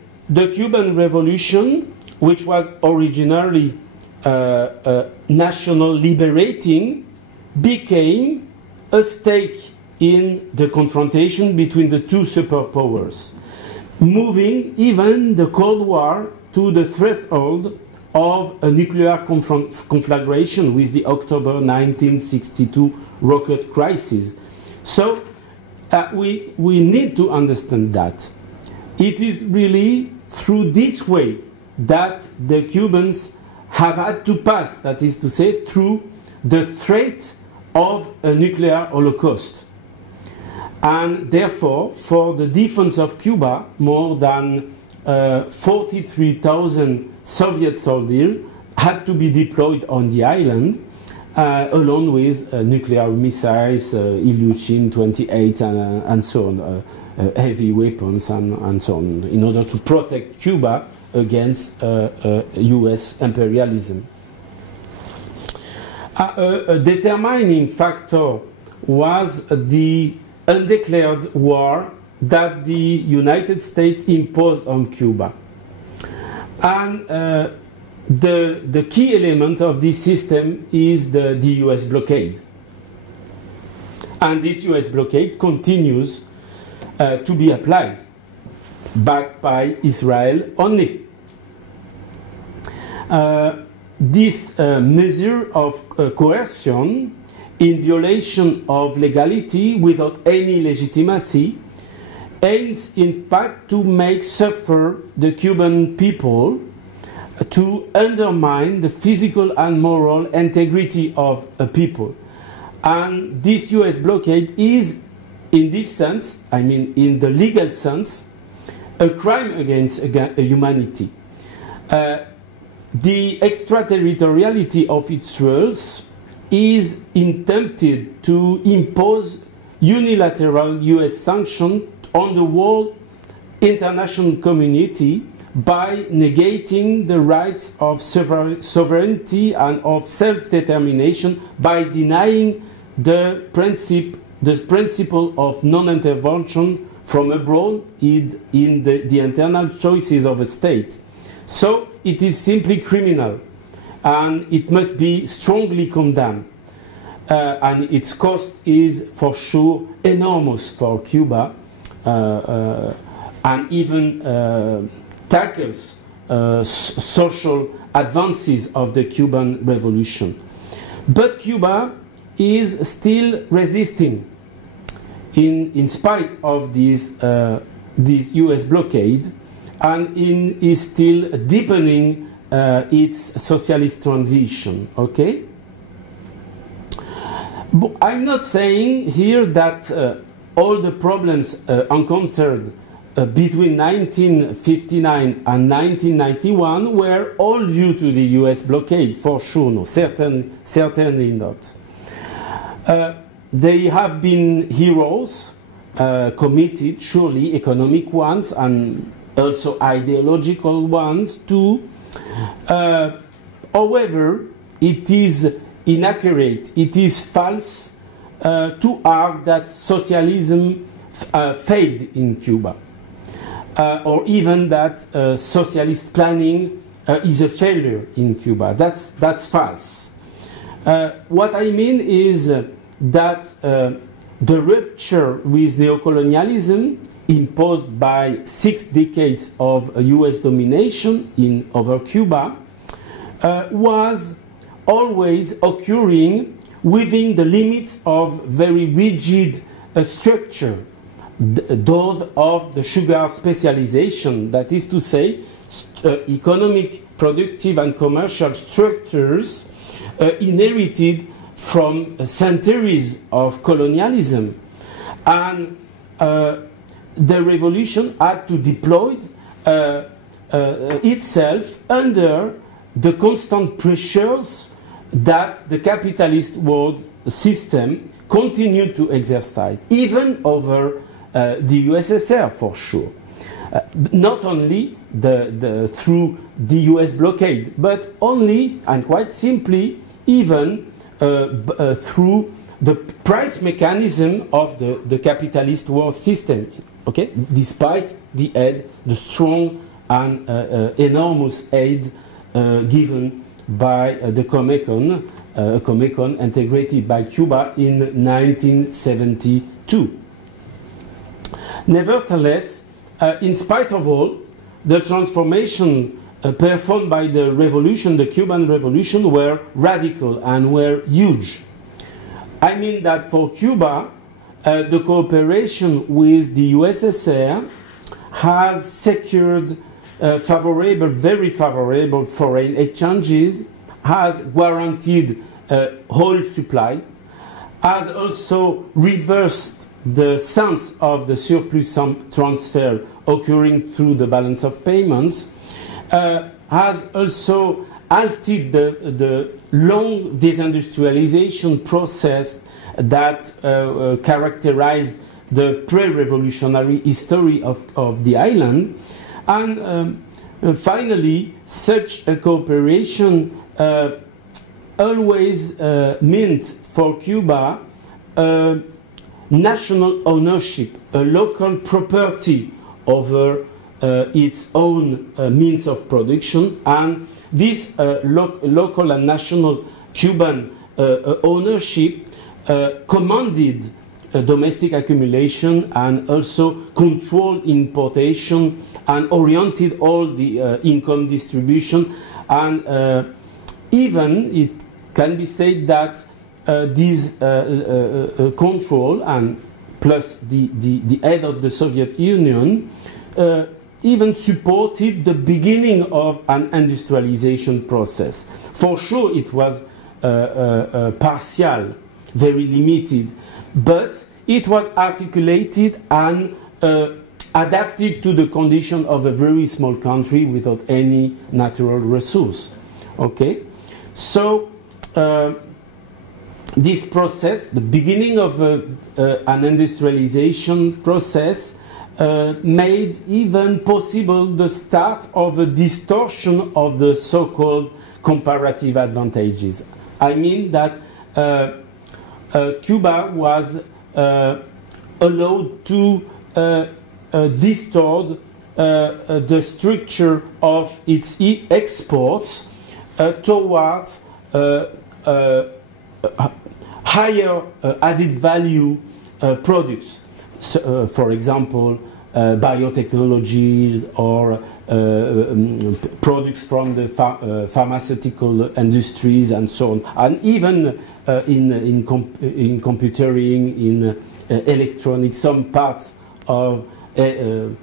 Cuban Revolution, which was originally national liberating, became a stake in the confrontation between the two superpowers, moving even the Cold War to the threshold of a nuclear conflagration with the October 1962 rocket crisis. So we need to understand that it is really through this way that the Cubans have had to pass, that is to say, through the threat of a nuclear holocaust. And therefore, for the defense of Cuba, more than 43,000 Soviet soldiers had to be deployed on the island, along with nuclear missiles, Ilyushin-28 and so on, heavy weapons and so on, in order to protect Cuba against US imperialism. A determining factor was the undeclared war that the United States imposed on Cuba. And the key element of this system is the US blockade. And this US blockade continues to be applied, backed by Israel only. This measure of coercion in violation of legality without any legitimacy aims in fact to make suffer the Cuban people, to undermine the physical and moral integrity of a people. And this US blockade is, in this sense, I mean in the legal sense, a crime against humanity. The extraterritoriality of its rules is attempted to impose unilateral US sanctions on the whole international community by negating the rights of sovereignty and of self-determination, by denying the principle of non-intervention from abroad in the internal choices of a state. So it is simply criminal, and it must be strongly condemned. And its cost is for sure enormous for Cuba, and even tackles social advances of the Cuban Revolution. But Cuba is still resisting in spite of this US blockade, and is still deepening its socialist transition. Okay? But I'm not saying here that all the problems encountered between 1959 and 1991 were all due to the US blockade, for sure, no, certainly not. They have been heroes, committed, surely, economic ones and also ideological ones too. However, it is inaccurate, it is false to argue that socialism failed in Cuba. Or even that socialist planning is a failure in Cuba. That's false. What I mean is that the rupture with neocolonialism imposed by 6 decades of US domination over Cuba was always occurring within the limits of very rigid structure, those of the sugar specialization, that is to say, economic, productive and commercial structures inherited from centuries of colonialism. And the revolution had to deploy itself under the constant pressures that the capitalist world system continued to exercise, even over the USSR, for sure. Not only through the US blockade, but only and quite simply even through the price mechanism of the capitalist world system. Okay, despite the aid, the strong and enormous aid given by the Comecon integrated by Cuba in 1972. Nevertheless, in spite of all, the transformation performed by the revolution, the Cuban Revolution, were radical and were huge. I mean that for Cuba, the cooperation with the USSR has secured favorable, very favorable foreign exchanges, has guaranteed oil supply, has also reversed the sense of the surplus transfer occurring through the balance of payments, has also halted the long disindustrialization process that characterized the pre-revolutionary history of the island. And finally, such a cooperation always meant for Cuba national ownership, a local property over its own means of production, and this local and national Cuban ownership commanded domestic accumulation and also controlled importation and oriented all the income distribution, and even it can be said that this control and plus the aid of the Soviet Union even supported the beginning of an industrialization process. For sure it was partial, very limited, but it was articulated and adapted to the condition of a very small country without any natural resource. Okay? So this process, the beginning of an industrialization process, made even possible the start of a distortion of the so-called comparative advantages. I mean that Cuba was allowed to distort the structure of its exports towards higher added value products. So, for example, biotechnologies or products from the pharmaceutical industries and so on, and even in computering, in electronics, some parts of the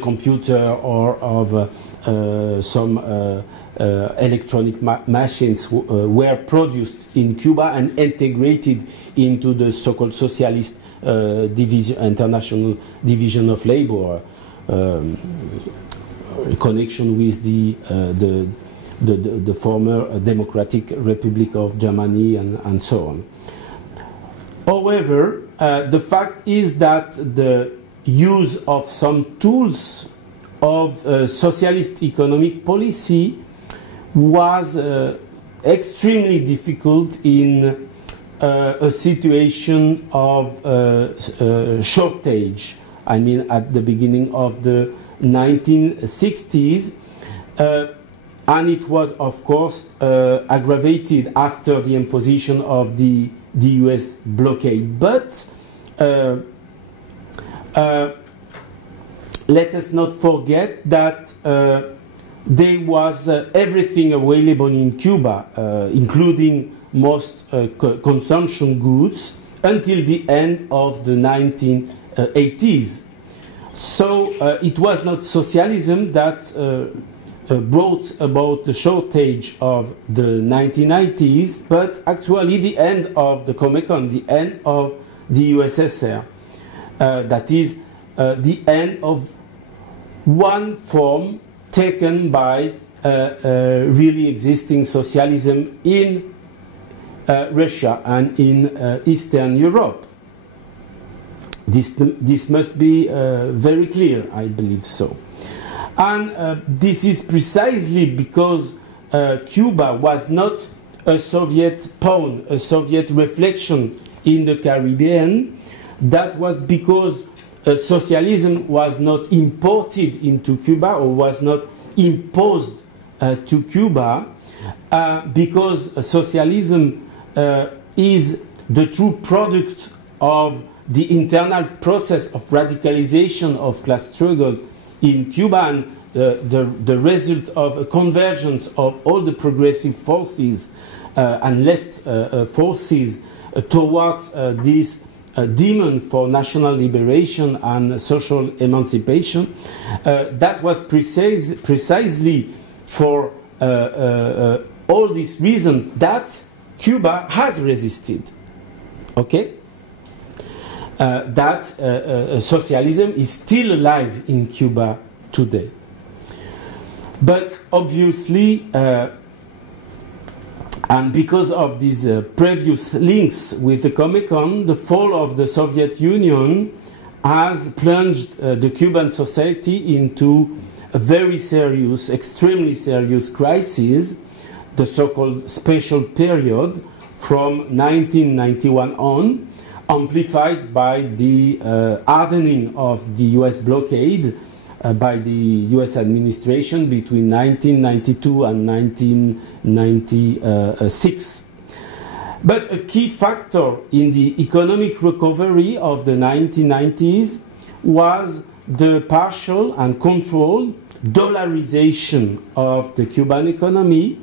computer or of some electronic machines were produced in Cuba and integrated into the so-called socialist international division of labor, connection with the former Democratic Republic of Germany and so on. However, the fact is that the use of some tools of socialist economic policy was extremely difficult in a situation of shortage. I mean, at the beginning of the 1960s, and it was, of course, aggravated after the imposition of the US blockade. But let us not forget that there was everything available in Cuba, including most consumption goods, until the end of the 1980s. So it was not socialism that brought about the shortage of the 1990s, but actually the end of the Comecon, the end of the USSR. That is the end of one form taken by really existing socialism in Russia and in Eastern Europe. This must be very clear, I believe so. And this is precisely because Cuba was not a Soviet pawn, a Soviet reflection in the Caribbean. That was because socialism was not imported into Cuba or was not imposed to Cuba, because socialism is the true product of the internal process of radicalization of class struggles in Cuba, and the result of a convergence of all the progressive forces and left forces towards this demand for national liberation and social emancipation. That was precisely for all these reasons that Cuba has resisted. Okay? That socialism is still alive in Cuba today. But obviously, and because of these previous links with the Comecon, the fall of the Soviet Union has plunged the Cuban society into a very serious, extremely serious crisis, the so-called special period from 1991 on, amplified by the hardening of the US blockade by the US administration between 1992 and 1996. But a key factor in the economic recovery of the 1990s was the partial and controlled dollarization of the Cuban economy,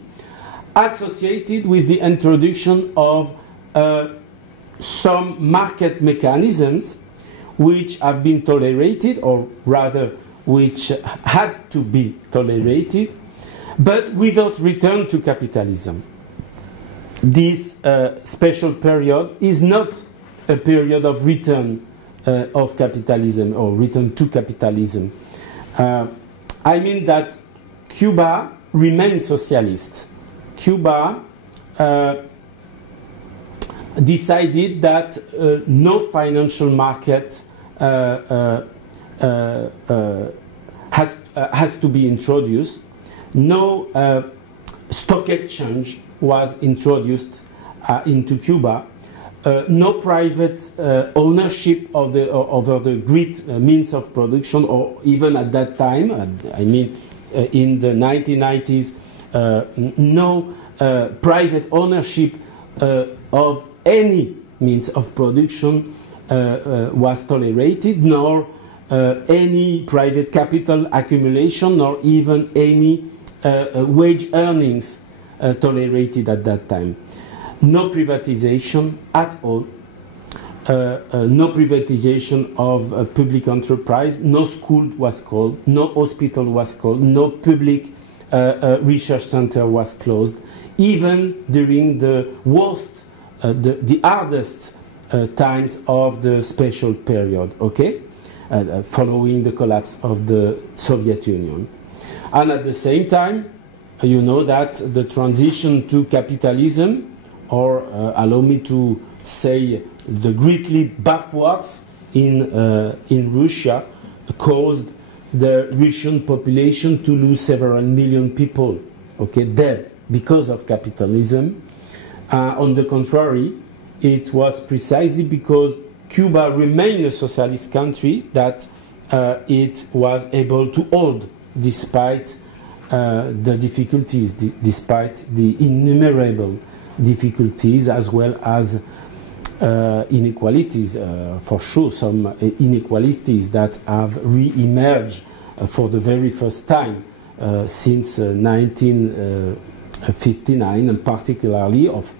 associated with the introduction of some market mechanisms which have been tolerated, or rather which had to be tolerated, but without return to capitalism. This special period is not a period of return of capitalism or return to capitalism. I mean that Cuba remained socialist. Cuba decided that no financial market has to be introduced. No stock exchange was introduced into Cuba. No private ownership of over the great means of production, or even at that time, I mean in the 1990s, no private ownership of any means of production was tolerated, nor any private capital accumulation, nor even any wage earnings tolerated at that time. No privatization at all. No privatization of public enterprise. No school was called. No hospital was called. No public research center was closed. Even during the worst, the hardest times of the special period, okay? Following the collapse of the Soviet Union. And at the same time, you know that the transition to capitalism, or allow me to say the greatly backwards in Russia, caused the Russian population to lose several million people, okay, dead because of capitalism. On the contrary, it was precisely because Cuba remained a socialist country that it was able to hold despite the difficulties, despite the innumerable difficulties, as well as inequalities, for sure some inequalities that have re-emerged for the very first time since 1959, and particularly, of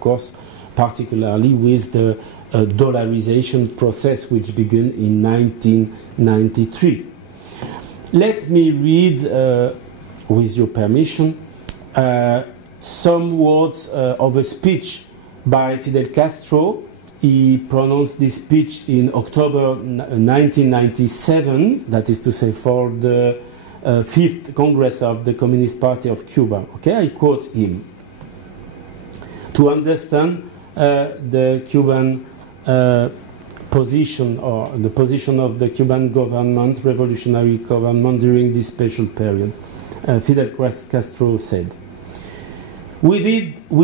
course, particularly with the dollarization process which began in 1993. Let me read, with your permission, some words of a speech by Fidel Castro. He pronounced this speech in October 1997, that is to say for the 5th Congress of the Communist Party of Cuba. Okay, I quote him. To understand the Cuban position, or the position of the Cuban government, revolutionary government, during this special period, Fidel Castro said, We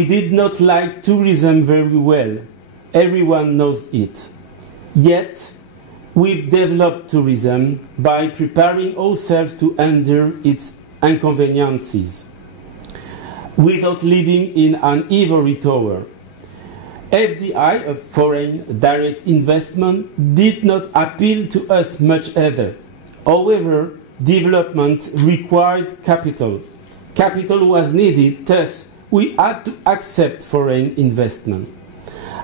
did not like tourism very well. Everyone knows it. Yet, we've developed tourism by preparing ourselves to endure its inconveniences without living in an ivory tower. FDI, a foreign direct investment, did not appeal to us much either. However, development required capital. Capital was needed, thus we had to accept foreign investment.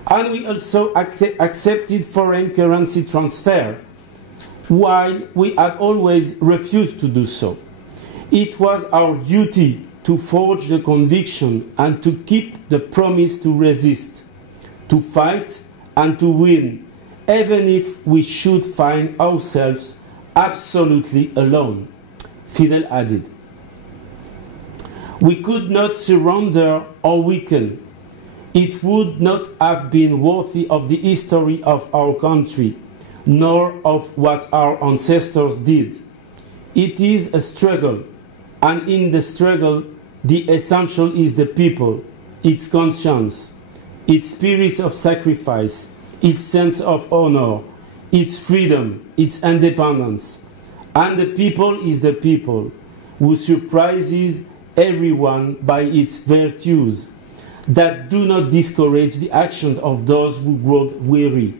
And we also accepted foreign currency transfer, while we had always refused to do so. It was our duty to forge the conviction and to keep the promise to resist, to fight and to win, even if we should find ourselves absolutely alone. Fidel added, we could not surrender or weaken. It would not have been worthy of the history of our country, nor of what our ancestors did. It is a struggle, and in the struggle, the essential is the people, its conscience, its spirit of sacrifice, its sense of honor, its freedom, its independence. And the people is the people, who surprises everyone by its virtues, that do not discourage the actions of those who grow weary,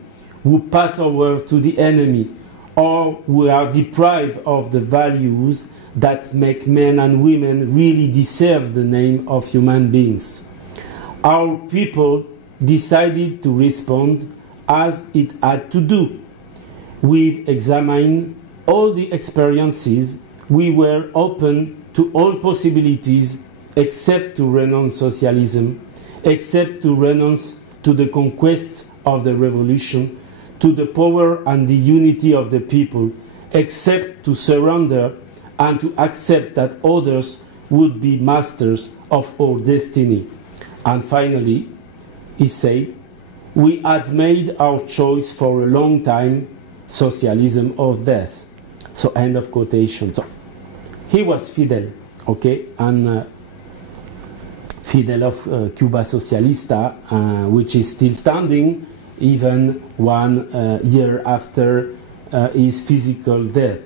who pass over to the enemy, or who are deprived of the values that make men and women really deserve the name of human beings. Our people decided to respond as it had to do. We've examined all the experiences. We were open to all possibilities except to renounce socialism, except to renounce to the conquests of the revolution, to the power and the unity of the people, except to surrender and to accept that others would be masters of our destiny. And finally, he said, we had made our choice for a long time, socialism or death. So end of quotation. So he was Fidel, okay, and Fidel of Cuba Socialista, which is still standing even 1 year after his physical death.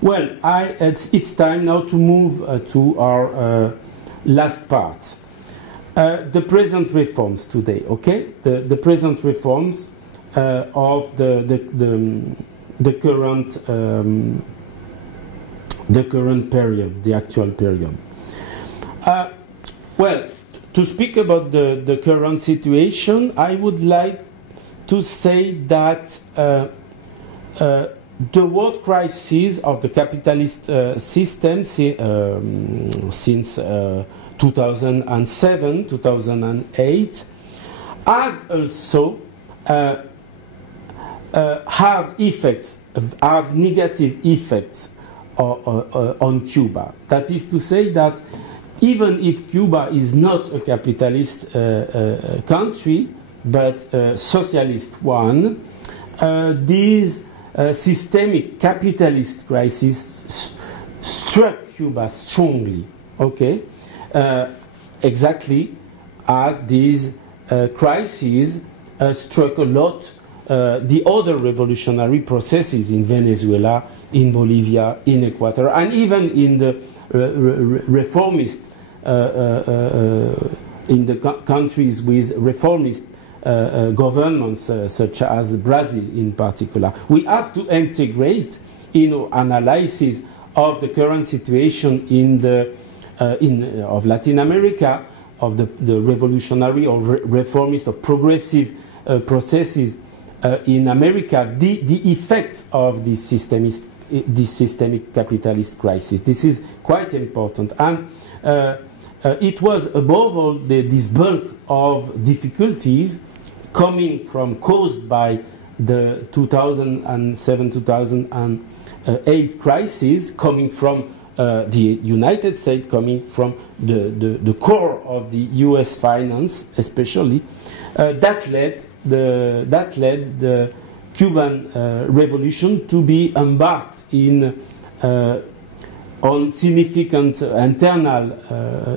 Well, it's time now to move to our last part. The present reforms today, okay? The present reforms of the current period, the actual period. Well, to speak about the current situation, I would like to say that the world crisis of the capitalist system since 2007, 2008 has also hard effects, hard negative effects on Cuba. That is to say that even if Cuba is not a capitalist country, but a socialist one, these systemic capitalist crisis struck Cuba strongly, okay? Exactly as these crises struck a lot the other revolutionary processes in Venezuela, in Bolivia, in Ecuador, and even in the reformist, in the countries with reformist governments, such as Brazil in particular. We have to integrate in our analysis of the current situation of Latin America, of the revolutionary or reformist or progressive processes in America, the effects of this systemic capitalist crisis. This is quite important. And it was above all this bulk of difficulties caused by the 2007-2008 crisis, coming from the United States, coming from the core of the US finance, especially, that led the Cuban Revolution to be embarked on significant internal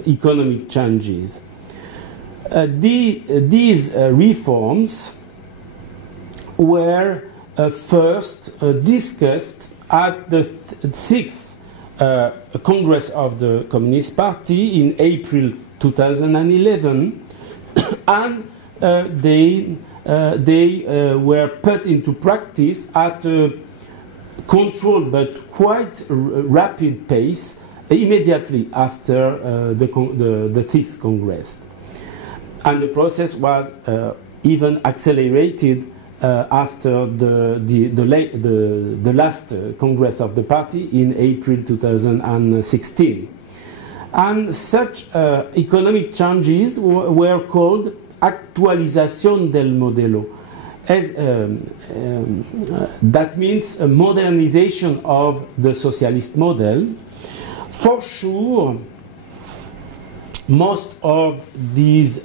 economic changes. These reforms were first discussed at the 6th Congress of the Communist Party in April 2011, and they were put into practice at a controlled but quite rapid pace immediately after the 6th Congress. And the process was even accelerated after the last Congress of the party in April 2016. And such economic changes were called actualización del modelo. That means a modernization of the socialist model. For sure, most of these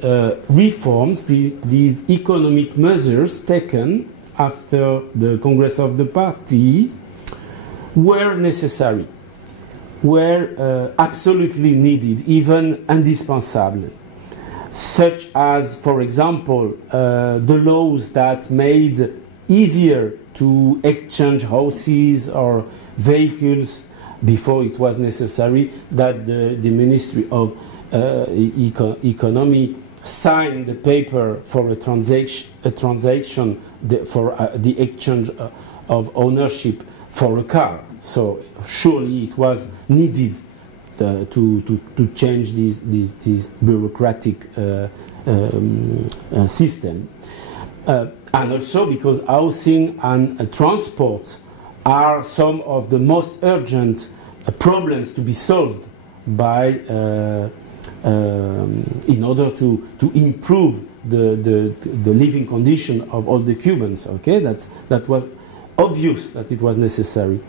reforms, these economic measures taken after the Congress of the Party were necessary, were absolutely needed, even indispensable, such as, for example, the laws that made easier to exchange houses or vehicles. Before it was necessary that the Ministry of Economy signed the paper for a transaction for the exchange of ownership for a car. So surely it was needed to change this bureaucratic system. And also because housing and transport are some of the most urgent problems to be solved by in order to improve the living condition of all the Cubans. Okay, that was obvious that it was necessary.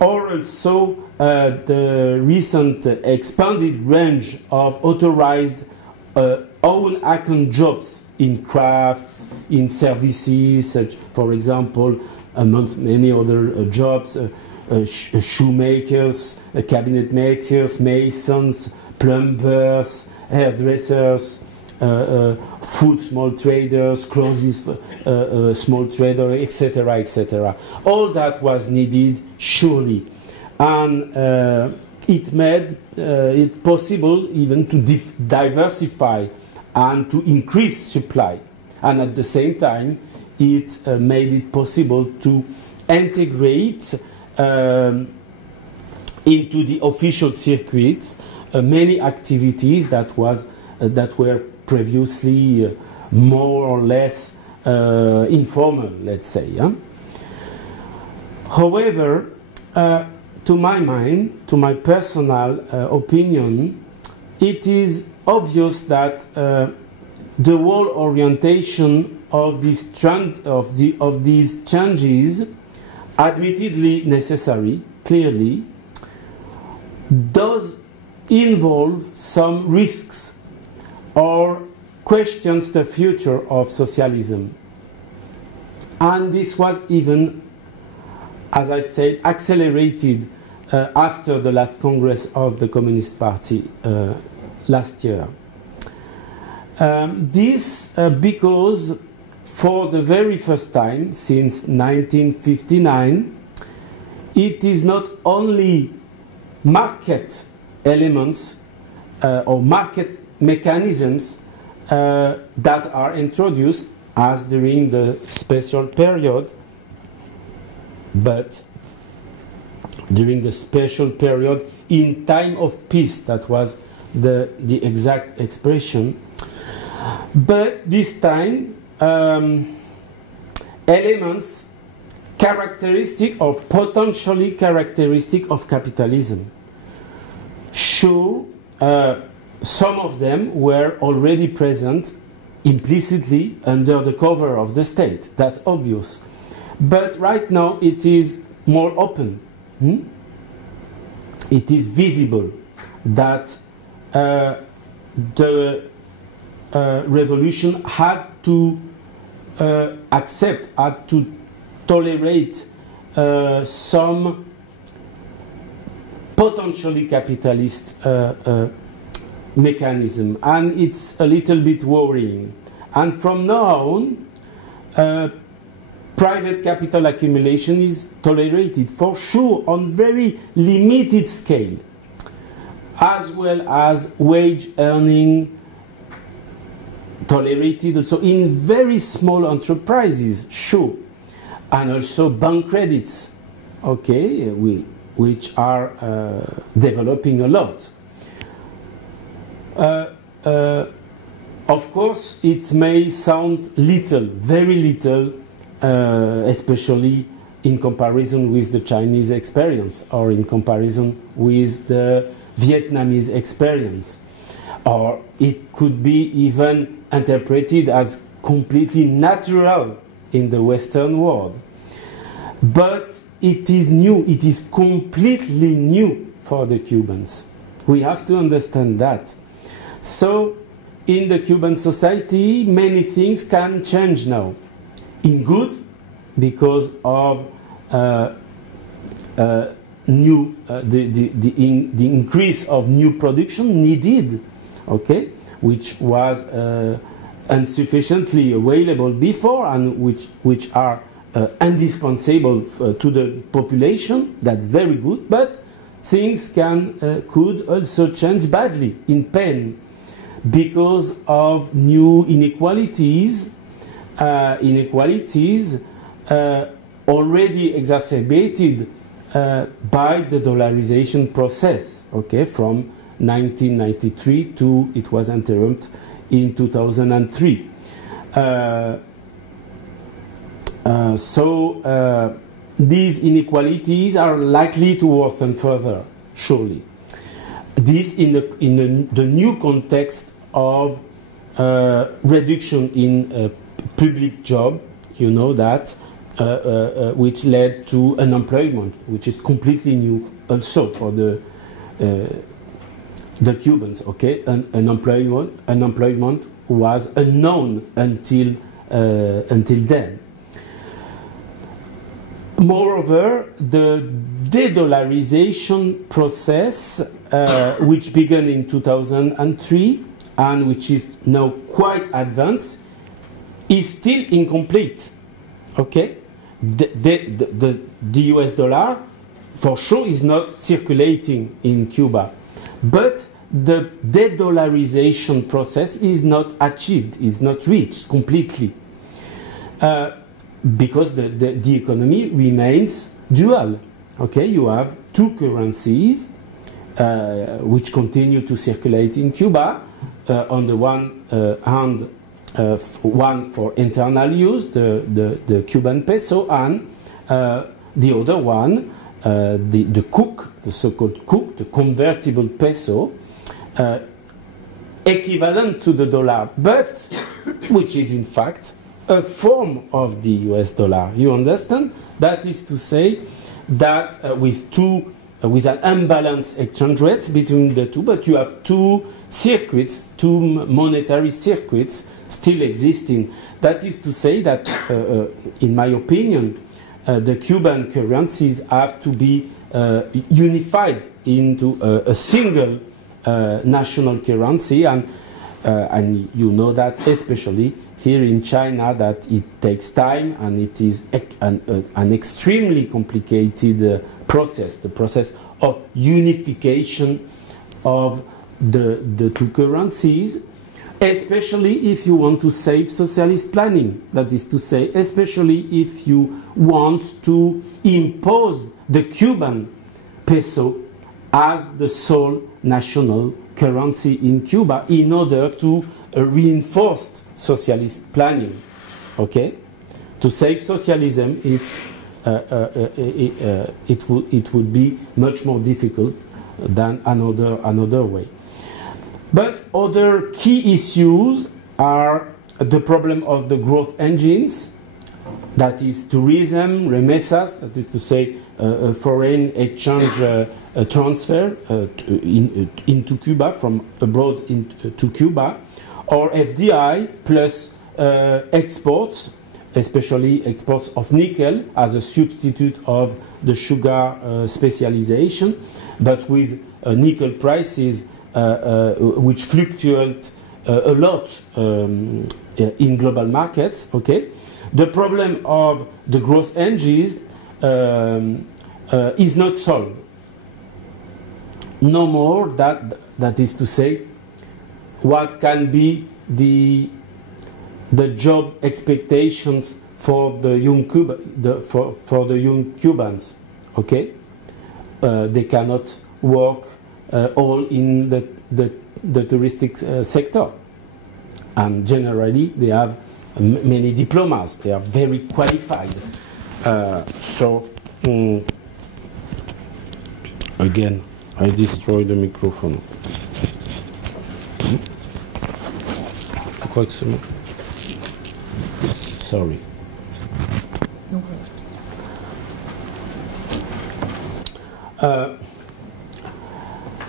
Or also the recent expanded range of authorized own account jobs in crafts, in services, such, for example, among many other jobs, shoemakers, cabinet makers, masons, plumbers, hairdressers, food small traders, clothes small traders, etc., etc. All that was needed, surely. And it made it possible even to diversify and to increase supply. And at the same time, it made it possible to integrate into the official circuit many activities that were previously more or less informal, let's say. Yeah? However, to my mind, to my personal opinion, it is obvious that the whole orientation of this trend of these changes, admittedly necessary, clearly, does involve some risks or questions the future of socialism. And this was even, as I said, accelerated after the last Congress of the Communist Party last year. This because for the very first time since 1959, it is not only market elements or market mechanisms that are introduced as during the special period, but during the special period in time of peace, that was the exact expression. But this time, elements characteristic or potentially characteristic of capitalism. Sure, some of them were already present implicitly under the cover of the state. That's obvious. But right now it is more open. It is visible that the revolution had to accept, had to tolerate some potentially capitalist mechanism, and it's a little bit worrying. And from now on, private capital accumulation is tolerated for sure on very limited scale, as well as wage earning tolerated also in very small enterprises, sure, and also bank credits, okay, which are developing a lot. Of course, it may sound little, very little, especially in comparison with the Chinese experience or in comparison with the Vietnamese experience. Or it could be even interpreted as completely natural in the Western world. But it is new, it is completely new for the Cubans. We have to understand that. So, in the Cuban society, many things can change now. In good, because of the increase of new production needed, okay, which was insufficiently available before, and which are indispensable to the population. That's very good, but things could also change badly, in pain, because of new inequalities already exacerbated by the dollarization process, okay, from 1993 to it was interrupted in 2003. So these inequalities are likely to worsen further, surely. This in the new context of reduction in public job, you know that, which led to unemployment, which is completely new also for the Cubans. Okay, unemployment was unknown until then. Moreover, the de-dollarization process, which began in 2003 and which is now quite advanced, is still incomplete. Okay, the US dollar for sure is not circulating in Cuba, but the de-dollarization process is not achieved, is not reached completely, because the economy remains dual. Okay, you have two currencies which continue to circulate in Cuba. On the one hand, one for internal use, the Cuban peso, and the other one, the CUC, the so-called CUC, the convertible peso, equivalent to the dollar, but which is in fact a form of the US dollar. You understand? That is to say that with an unbalanced exchange rate between the two, but you have two circuits, two monetary circuits still existing. That is to say that, in my opinion, the Cuban currencies have to be unified into a single national currency, and you know that especially here in China that it takes time and it is an extremely complicated process, the process of unification of the two currencies, especially if you want to save socialist planning. That is to say, especially if you want to impose the Cuban peso as the sole national currency in Cuba in order to reinforce socialist planning. Okay, to save socialism, it would be much more difficult than another way. But other key issues are the problem of the growth engines, that is tourism, remesas, that is to say foreign exchange transfer into Cuba, from abroad to Cuba, or FDI plus exports, especially exports of nickel as a substitute of the sugar specialization, but with nickel prices which fluctuate a lot in global markets. Okay, the problem of the growth engines is not solved. No more. That is to say, what can be the job expectations for the young for the young Cubans? Okay, they cannot work all in the touristic sector, and generally they have many diplomas. They are very qualified. Again, I destroyed the microphone. Sorry.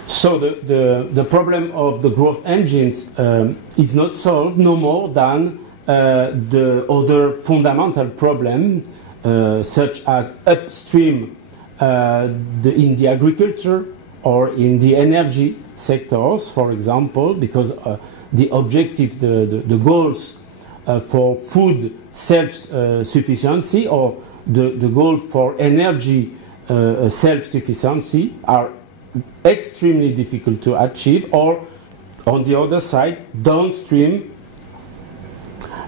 So the problem of the growth engines is not solved no more than the other fundamental problem, such as upstream in the agriculture or in the energy sectors, for example, because the objectives, the goals for food self-sufficiency or the goal for energy self-sufficiency are extremely difficult to achieve, or on the other side, downstream,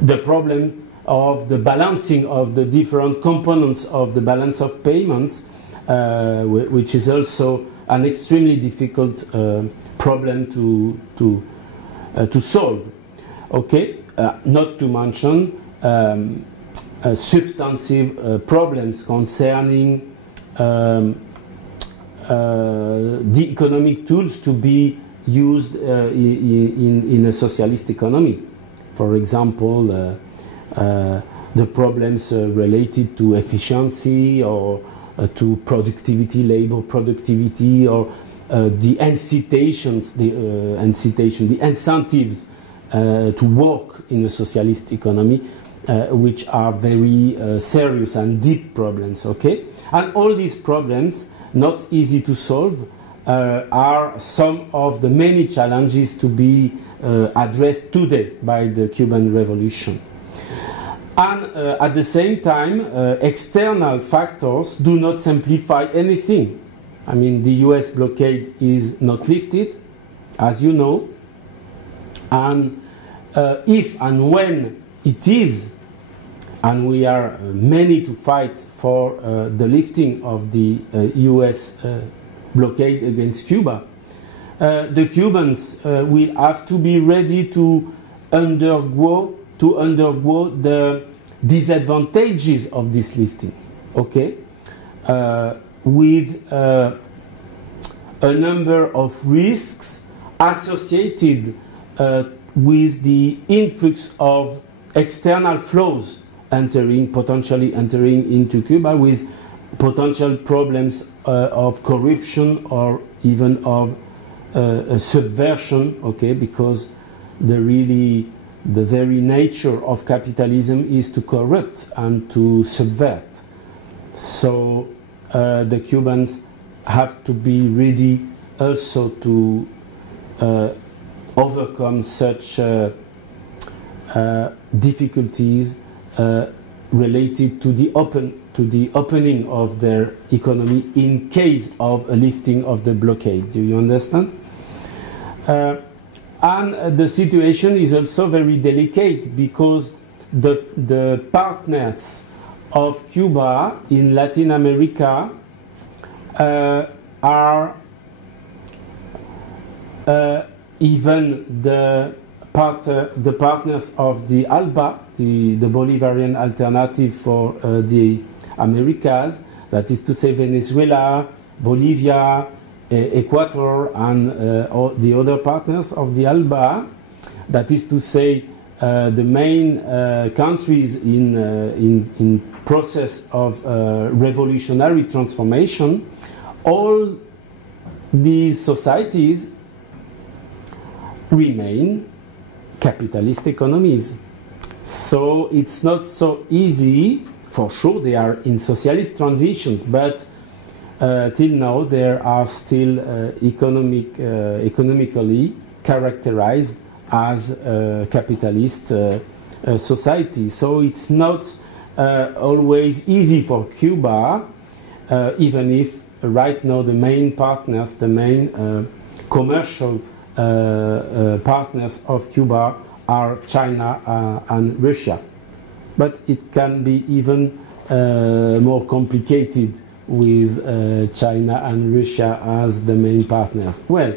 the problem of the balancing of the different components of the balance of payments, which is also an extremely difficult problem to solve. Okay, not to mention substantive problems concerning the economic tools to be used in a socialist economy. For example, the problems related to efficiency or to productivity, labor productivity, or the incitations, the incentives to work in a socialist economy, which are very serious and deep problems, okay? And all these problems, not easy to solve, are some of the many challenges to be addressed today by the Cuban Revolution. And at the same time, external factors do not simplify anything. I mean, the US blockade is not lifted, as you know, and if and when it is, and we are many to fight for the lifting of the US blockade against Cuba, the Cubans will have to be ready to undergo the disadvantages of this lifting, okay? With a number of risks associated with the influx of external flows potentially entering into Cuba, with potential problems of corruption or even of subversion, okay? Because the very nature of capitalism is to corrupt and to subvert. So the Cubans have to be ready also to overcome such difficulties related to the opening of their economy in case of a lifting of the blockade. Do you understand? And the situation is also very delicate because the partners of Cuba in Latin America are even the partners of the ALBA, the Bolivarian alternative for the Americas, that is to say Venezuela, Bolivia, Ecuador, and all the other partners of the ALBA, that is to say the main countries in process of revolutionary transformation. All these societies remain capitalist economies. So it's not so easy. For sure they are in socialist transitions, but till now there are still economically characterized as capitalist society. So it's not always easy for Cuba, even if right now the main partners, the main commercial partners of Cuba are China and Russia. But it can be even more complicated with China and Russia as the main partners. Well,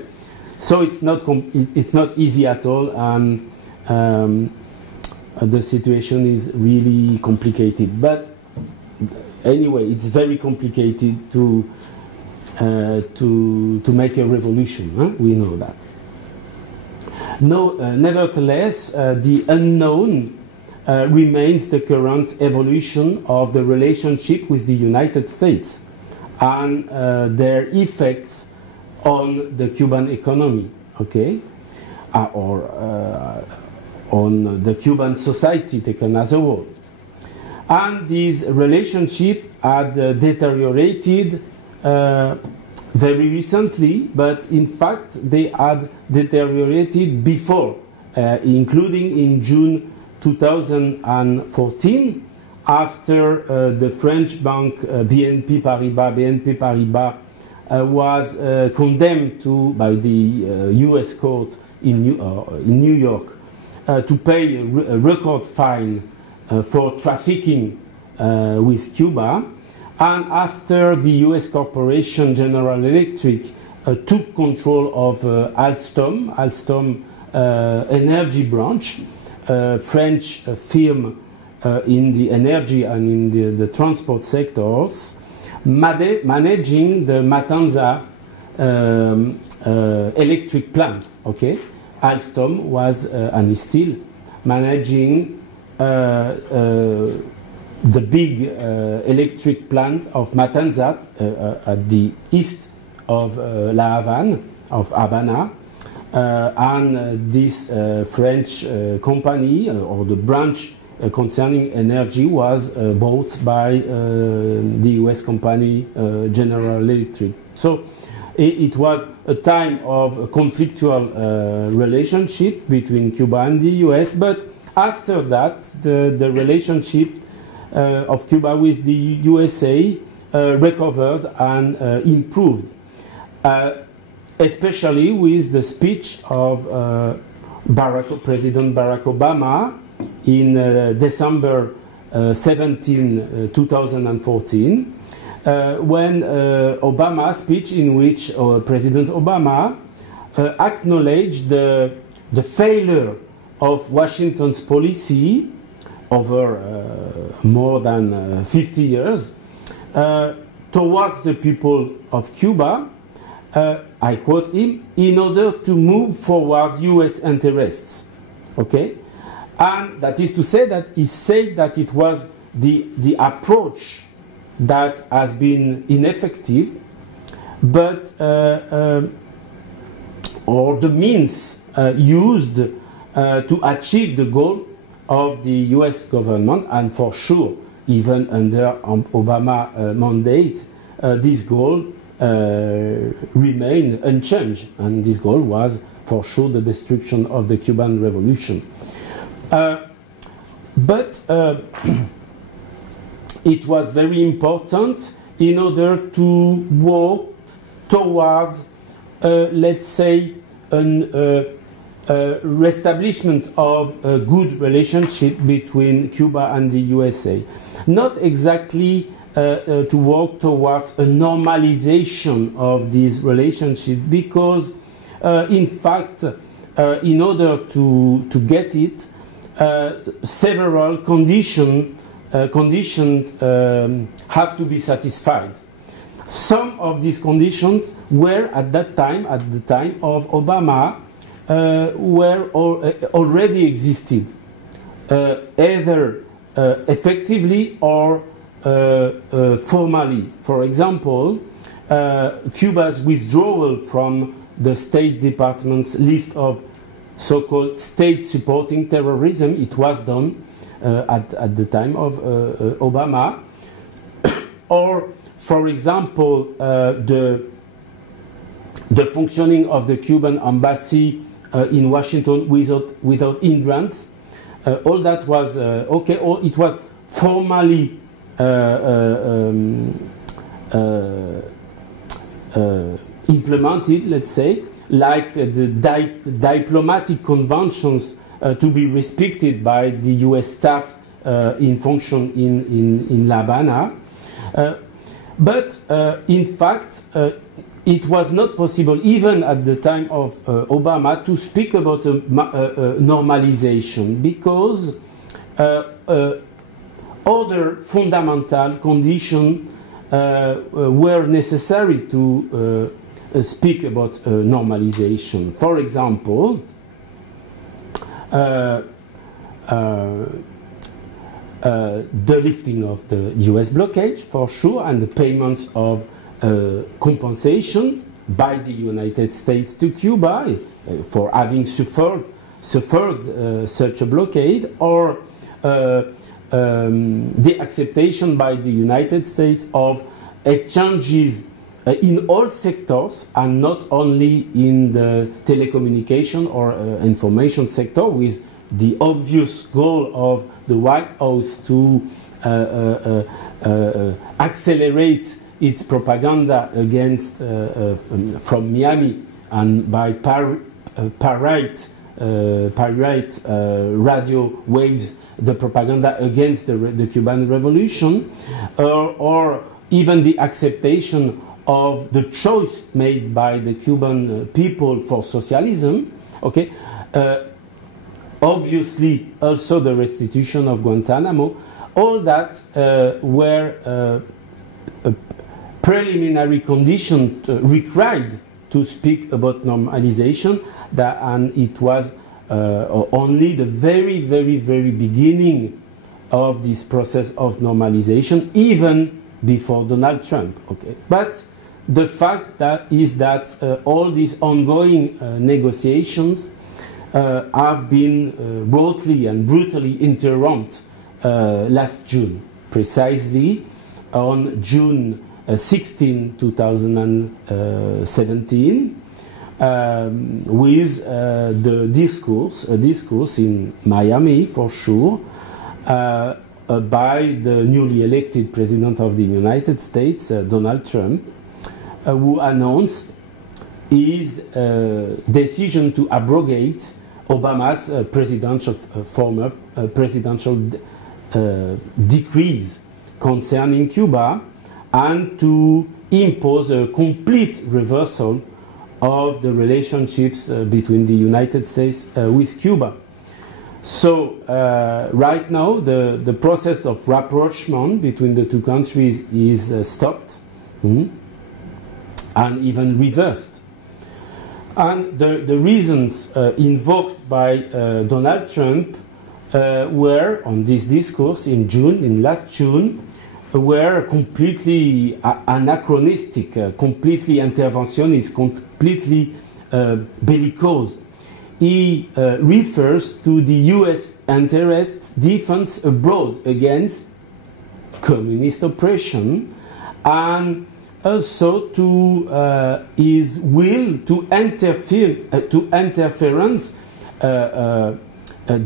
so it's not easy at all, and the situation is really complicated. But anyway, it's very complicated to make a revolution. Huh? We know that. No, nevertheless, the unknown remains the current evolution of the relationship with the United States and their effects on the Cuban economy, okay, or on the Cuban society taken as a whole. And this relationship had deteriorated very recently, but in fact they had deteriorated before, including in June 2014, after the French bank BNP Paribas was condemned by the US court in New York to pay a record fine for trafficking with Cuba, and after the US corporation General Electric took control of Alstom energy branch, French firm in the energy and in the transport sectors, managing the Matanzas electric plant. Okay, Alstom was and is still managing the big electric plant of Matanzas at the east of Havana, and this French company or the branch concerning energy was bought by the US company General Electric. So it was a time of a conflictual relationship between Cuba and the US, but after that the relationship of Cuba with the USA recovered and improved, especially with the speech of President Barack Obama in December 17, 2014, when Obama's speech, in which President Obama acknowledged the failure of Washington's policy over more than 50 years towards the people of Cuba, I quote him, in order to move forward US interests. Okay? And that is to say that he said that it was the approach that has been ineffective, but or the means used to achieve the goal of the US government, and for sure, even under Obama mandate, this goal remained unchanged, and this goal was for sure the destruction of the Cuban Revolution. But it was very important in order to work towards, let's say, an reestablishment of a good relationship between Cuba and the USA. Not exactly to work towards a normalization of this relationship, because in fact, in order to get it, several conditions have to be satisfied. Some of these conditions were at that time, at the time of Obama, already existed, either effectively or formally. For example, Cuba's withdrawal from the State Department's list of so-called states supporting terrorism, it was done at the time of Obama. Or, for example, the functioning of the Cuban embassy in Washington without hindrance. All that was okay, or it was formally implemented, let's say, like the diplomatic conventions to be respected by the US staff in function in Havana. But in fact, it was not possible, even at the time of Obama, to speak about a normalization, because other fundamental conditions were necessary to speak about normalization. For example, the lifting of the US blockade, for sure, and the payments of compensation by the United States to Cuba for having suffered such a blockade, or the acceptation by the United States of exchanges in all sectors, and not only in the telecommunication or information sector, with the obvious goal of the White House to accelerate its propaganda against from Miami and by pirate radio waves, the propaganda against the Cuban Revolution, or even the acceptation of the choice made by the Cuban people for socialism. Okay, obviously also the restitution of Guantanamo. All that were preliminary conditions required to speak about normalization, and it was only the very, very, very beginning of this process of normalization, even before Donald Trump. Okay, but the fact is that all these ongoing negotiations have been rudely and brutally interrupted last June, precisely on June 16, 2017, with the discourse in Miami, for sure, by the newly elected President of the United States, Donald Trump, who announced his decision to abrogate Obama's former presidential decrees concerning Cuba, and to impose a complete reversal of the relationships between the United States with Cuba. So right now the process of rapprochement between the two countries is stopped and even reversed. And the reasons invoked by Donald Trump were, on this discourse in last June, were completely anachronistic, completely interventionist, completely bellicose. He refers to the US interests defense abroad against communist oppression, and also to his will to interference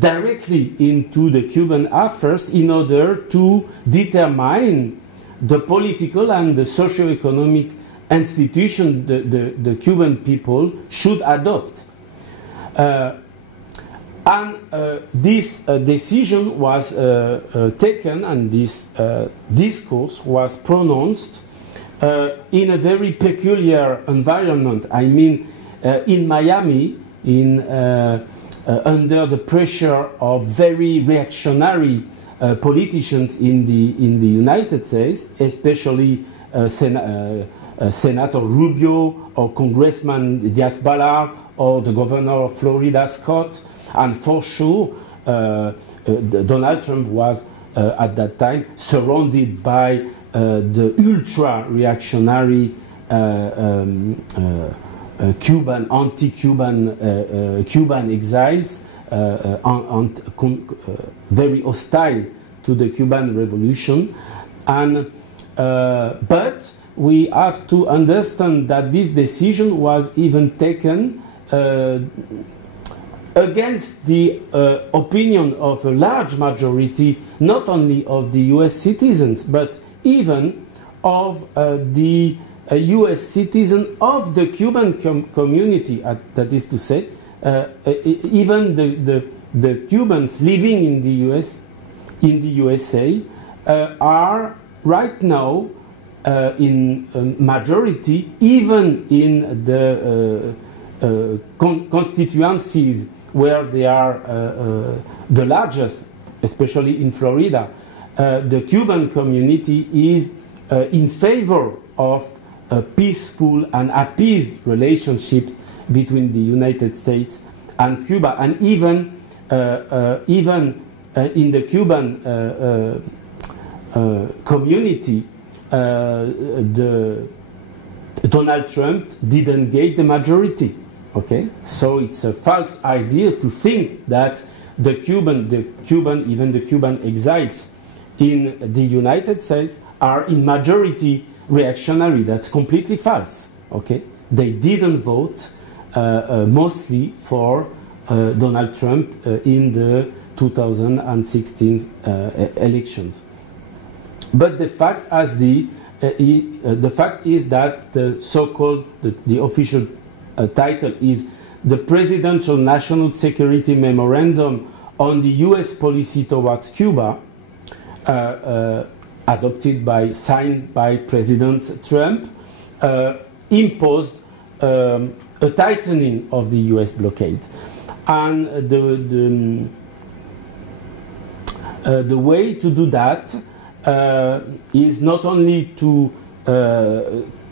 directly into the Cuban affairs in order to determine the political and the socio-economic institution the Cuban people should adopt. This decision was taken, and this discourse was pronounced in a very peculiar environment. I mean, in Miami, under the pressure of very reactionary politicians in the United States, especially Senator Rubio or Congressman Diaz-Balart or the governor of Florida, Scott, and for sure Donald Trump was at that time surrounded by the ultra-reactionary Cuban, anti-Cuban Cuban exiles, very hostile to the Cuban Revolution, and but we have to understand that this decision was even taken against the opinion of a large majority, not only of the US citizens, but even of the US citizen of the Cuban community, that is to say, even the Cubans living in the USA, are right now in majority, even in the constituencies where they are the largest, especially in Florida. The Cuban community is in favor of peaceful and appeased relationships between the United States and Cuba, and even in the Cuban community, Donald Trump didn't get the majority. Okay, so it's a false idea to think that the Cuban exiles in the United States are in majority reactionary. That's completely false. Okay, they didn't vote mostly for Donald Trump in the 2016 elections. But the fact is that the so-called the official title is the Presidential National Security Memorandum on the U.S. Policy Towards Cuba, signed by President Trump, imposed a tightening of the U.S. blockade, and the way to do that is not only to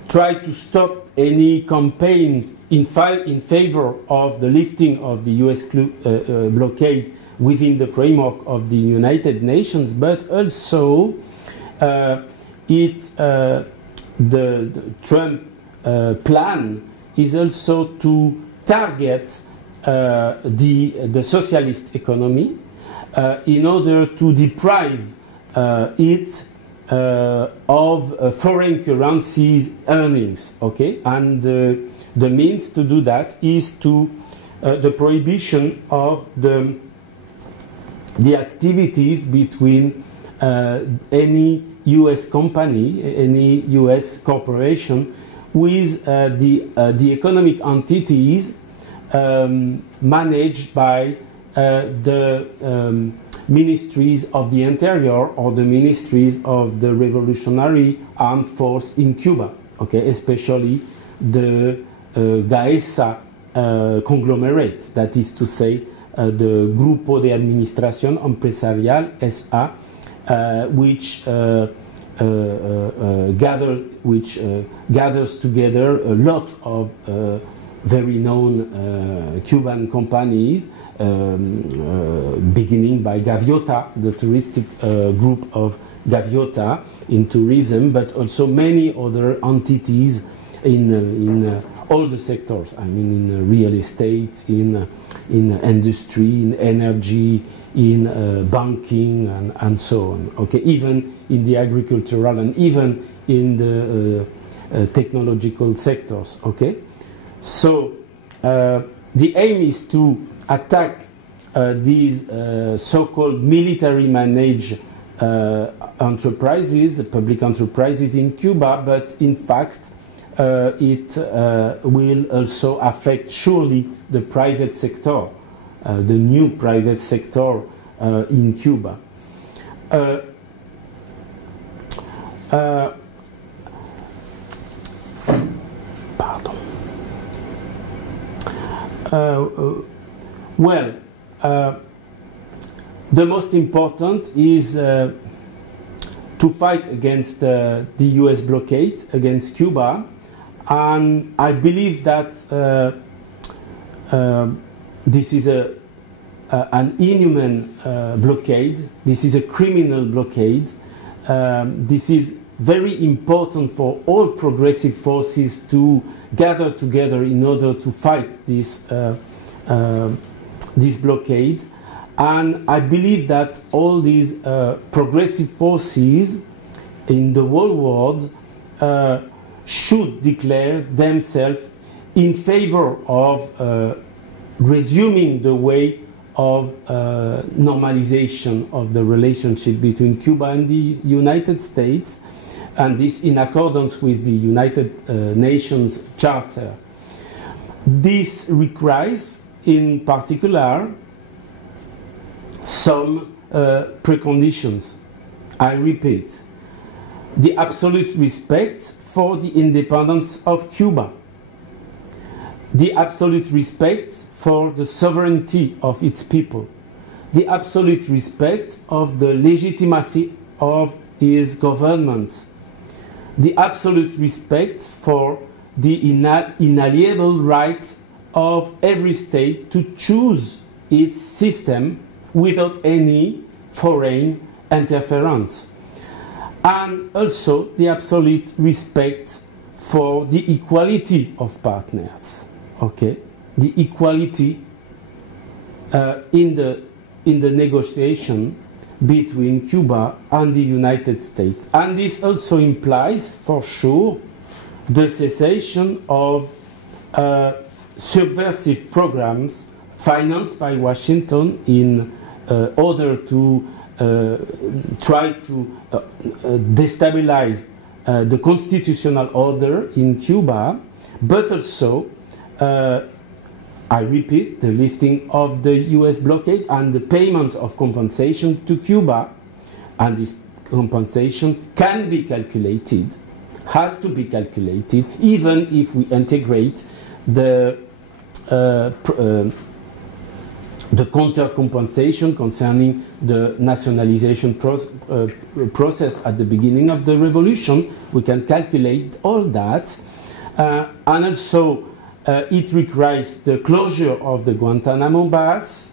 try to stop any campaign in favor of the lifting of the US blockade within the framework of the United Nations, but also the Trump plan is also to target the socialist economy in order to deprive it of foreign currencies earnings. Okay, and the means to do that is to the prohibition of the activities between any U.S. company, any U.S. corporation, with the economic entities managed by the ministries of the interior or the ministries of the revolutionary armed force in Cuba, okay, especially the GAESA conglomerate, that is to say the Grupo de Administración Empresarial S.A., which gathers together a lot of very known Cuban companies, beginning by Gaviota, the touristic group of Gaviota in tourism, but also many other entities in all the sectors. I mean, in real estate, in industry, in energy, in banking, and so on. Okay, even in the agricultural and even in the technological sectors. Okay, so the aim is to attack these so-called military managed enterprises, public enterprises in Cuba, but in fact it will also affect surely the private sector, the new private sector in Cuba. Pardon. Well, the most important is to fight against the US blockade against Cuba, and I believe that this is an inhuman blockade. This is a criminal blockade. This is very important for all progressive forces to gather together in order to fight this blockade. And I believe that all these progressive forces in the whole world should declare themselves in favor of resuming the way of normalization of the relationship between Cuba and the United States, and this in accordance with the United Nations Charter. This requires, in particular, some preconditions. I repeat, the absolute respect for the independence of Cuba, the absolute respect for the sovereignty of its people, the absolute respect of the legitimacy of its government, the absolute respect for the inalienable right of every state to choose its system without any foreign interference, and also the absolute respect for the equality of partners. Okay, the equality in the negotiation between Cuba and the United States, and this also implies, for sure, the cessation of subversive programs financed by Washington in order to try to destabilize the constitutional order in Cuba, but also, I repeat, the lifting of the US blockade and the payment of compensation to Cuba. And this compensation can be calculated, has to be calculated, even if we integrate the counter-compensation concerning the nationalization process at the beginning of the revolution. We can calculate all that, And also it requires the closure of the Guantanamo base,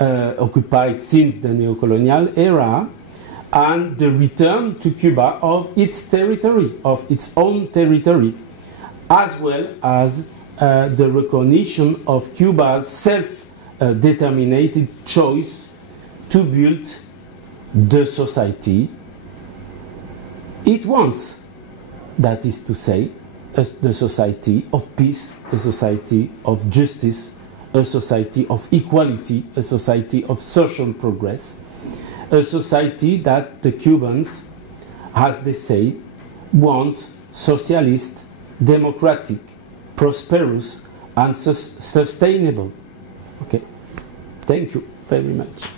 occupied since the neocolonial era, and the return to Cuba of its territory, of its own territory, as well as the recognition of Cuba's self-determined choice to build the society it wants. That is to say, the society of peace, a society of justice, a society of equality, a society of social progress, a society that the Cubans, as they say, want socialist, democratic, prosperous, and sustainable. Okay, thank you very much.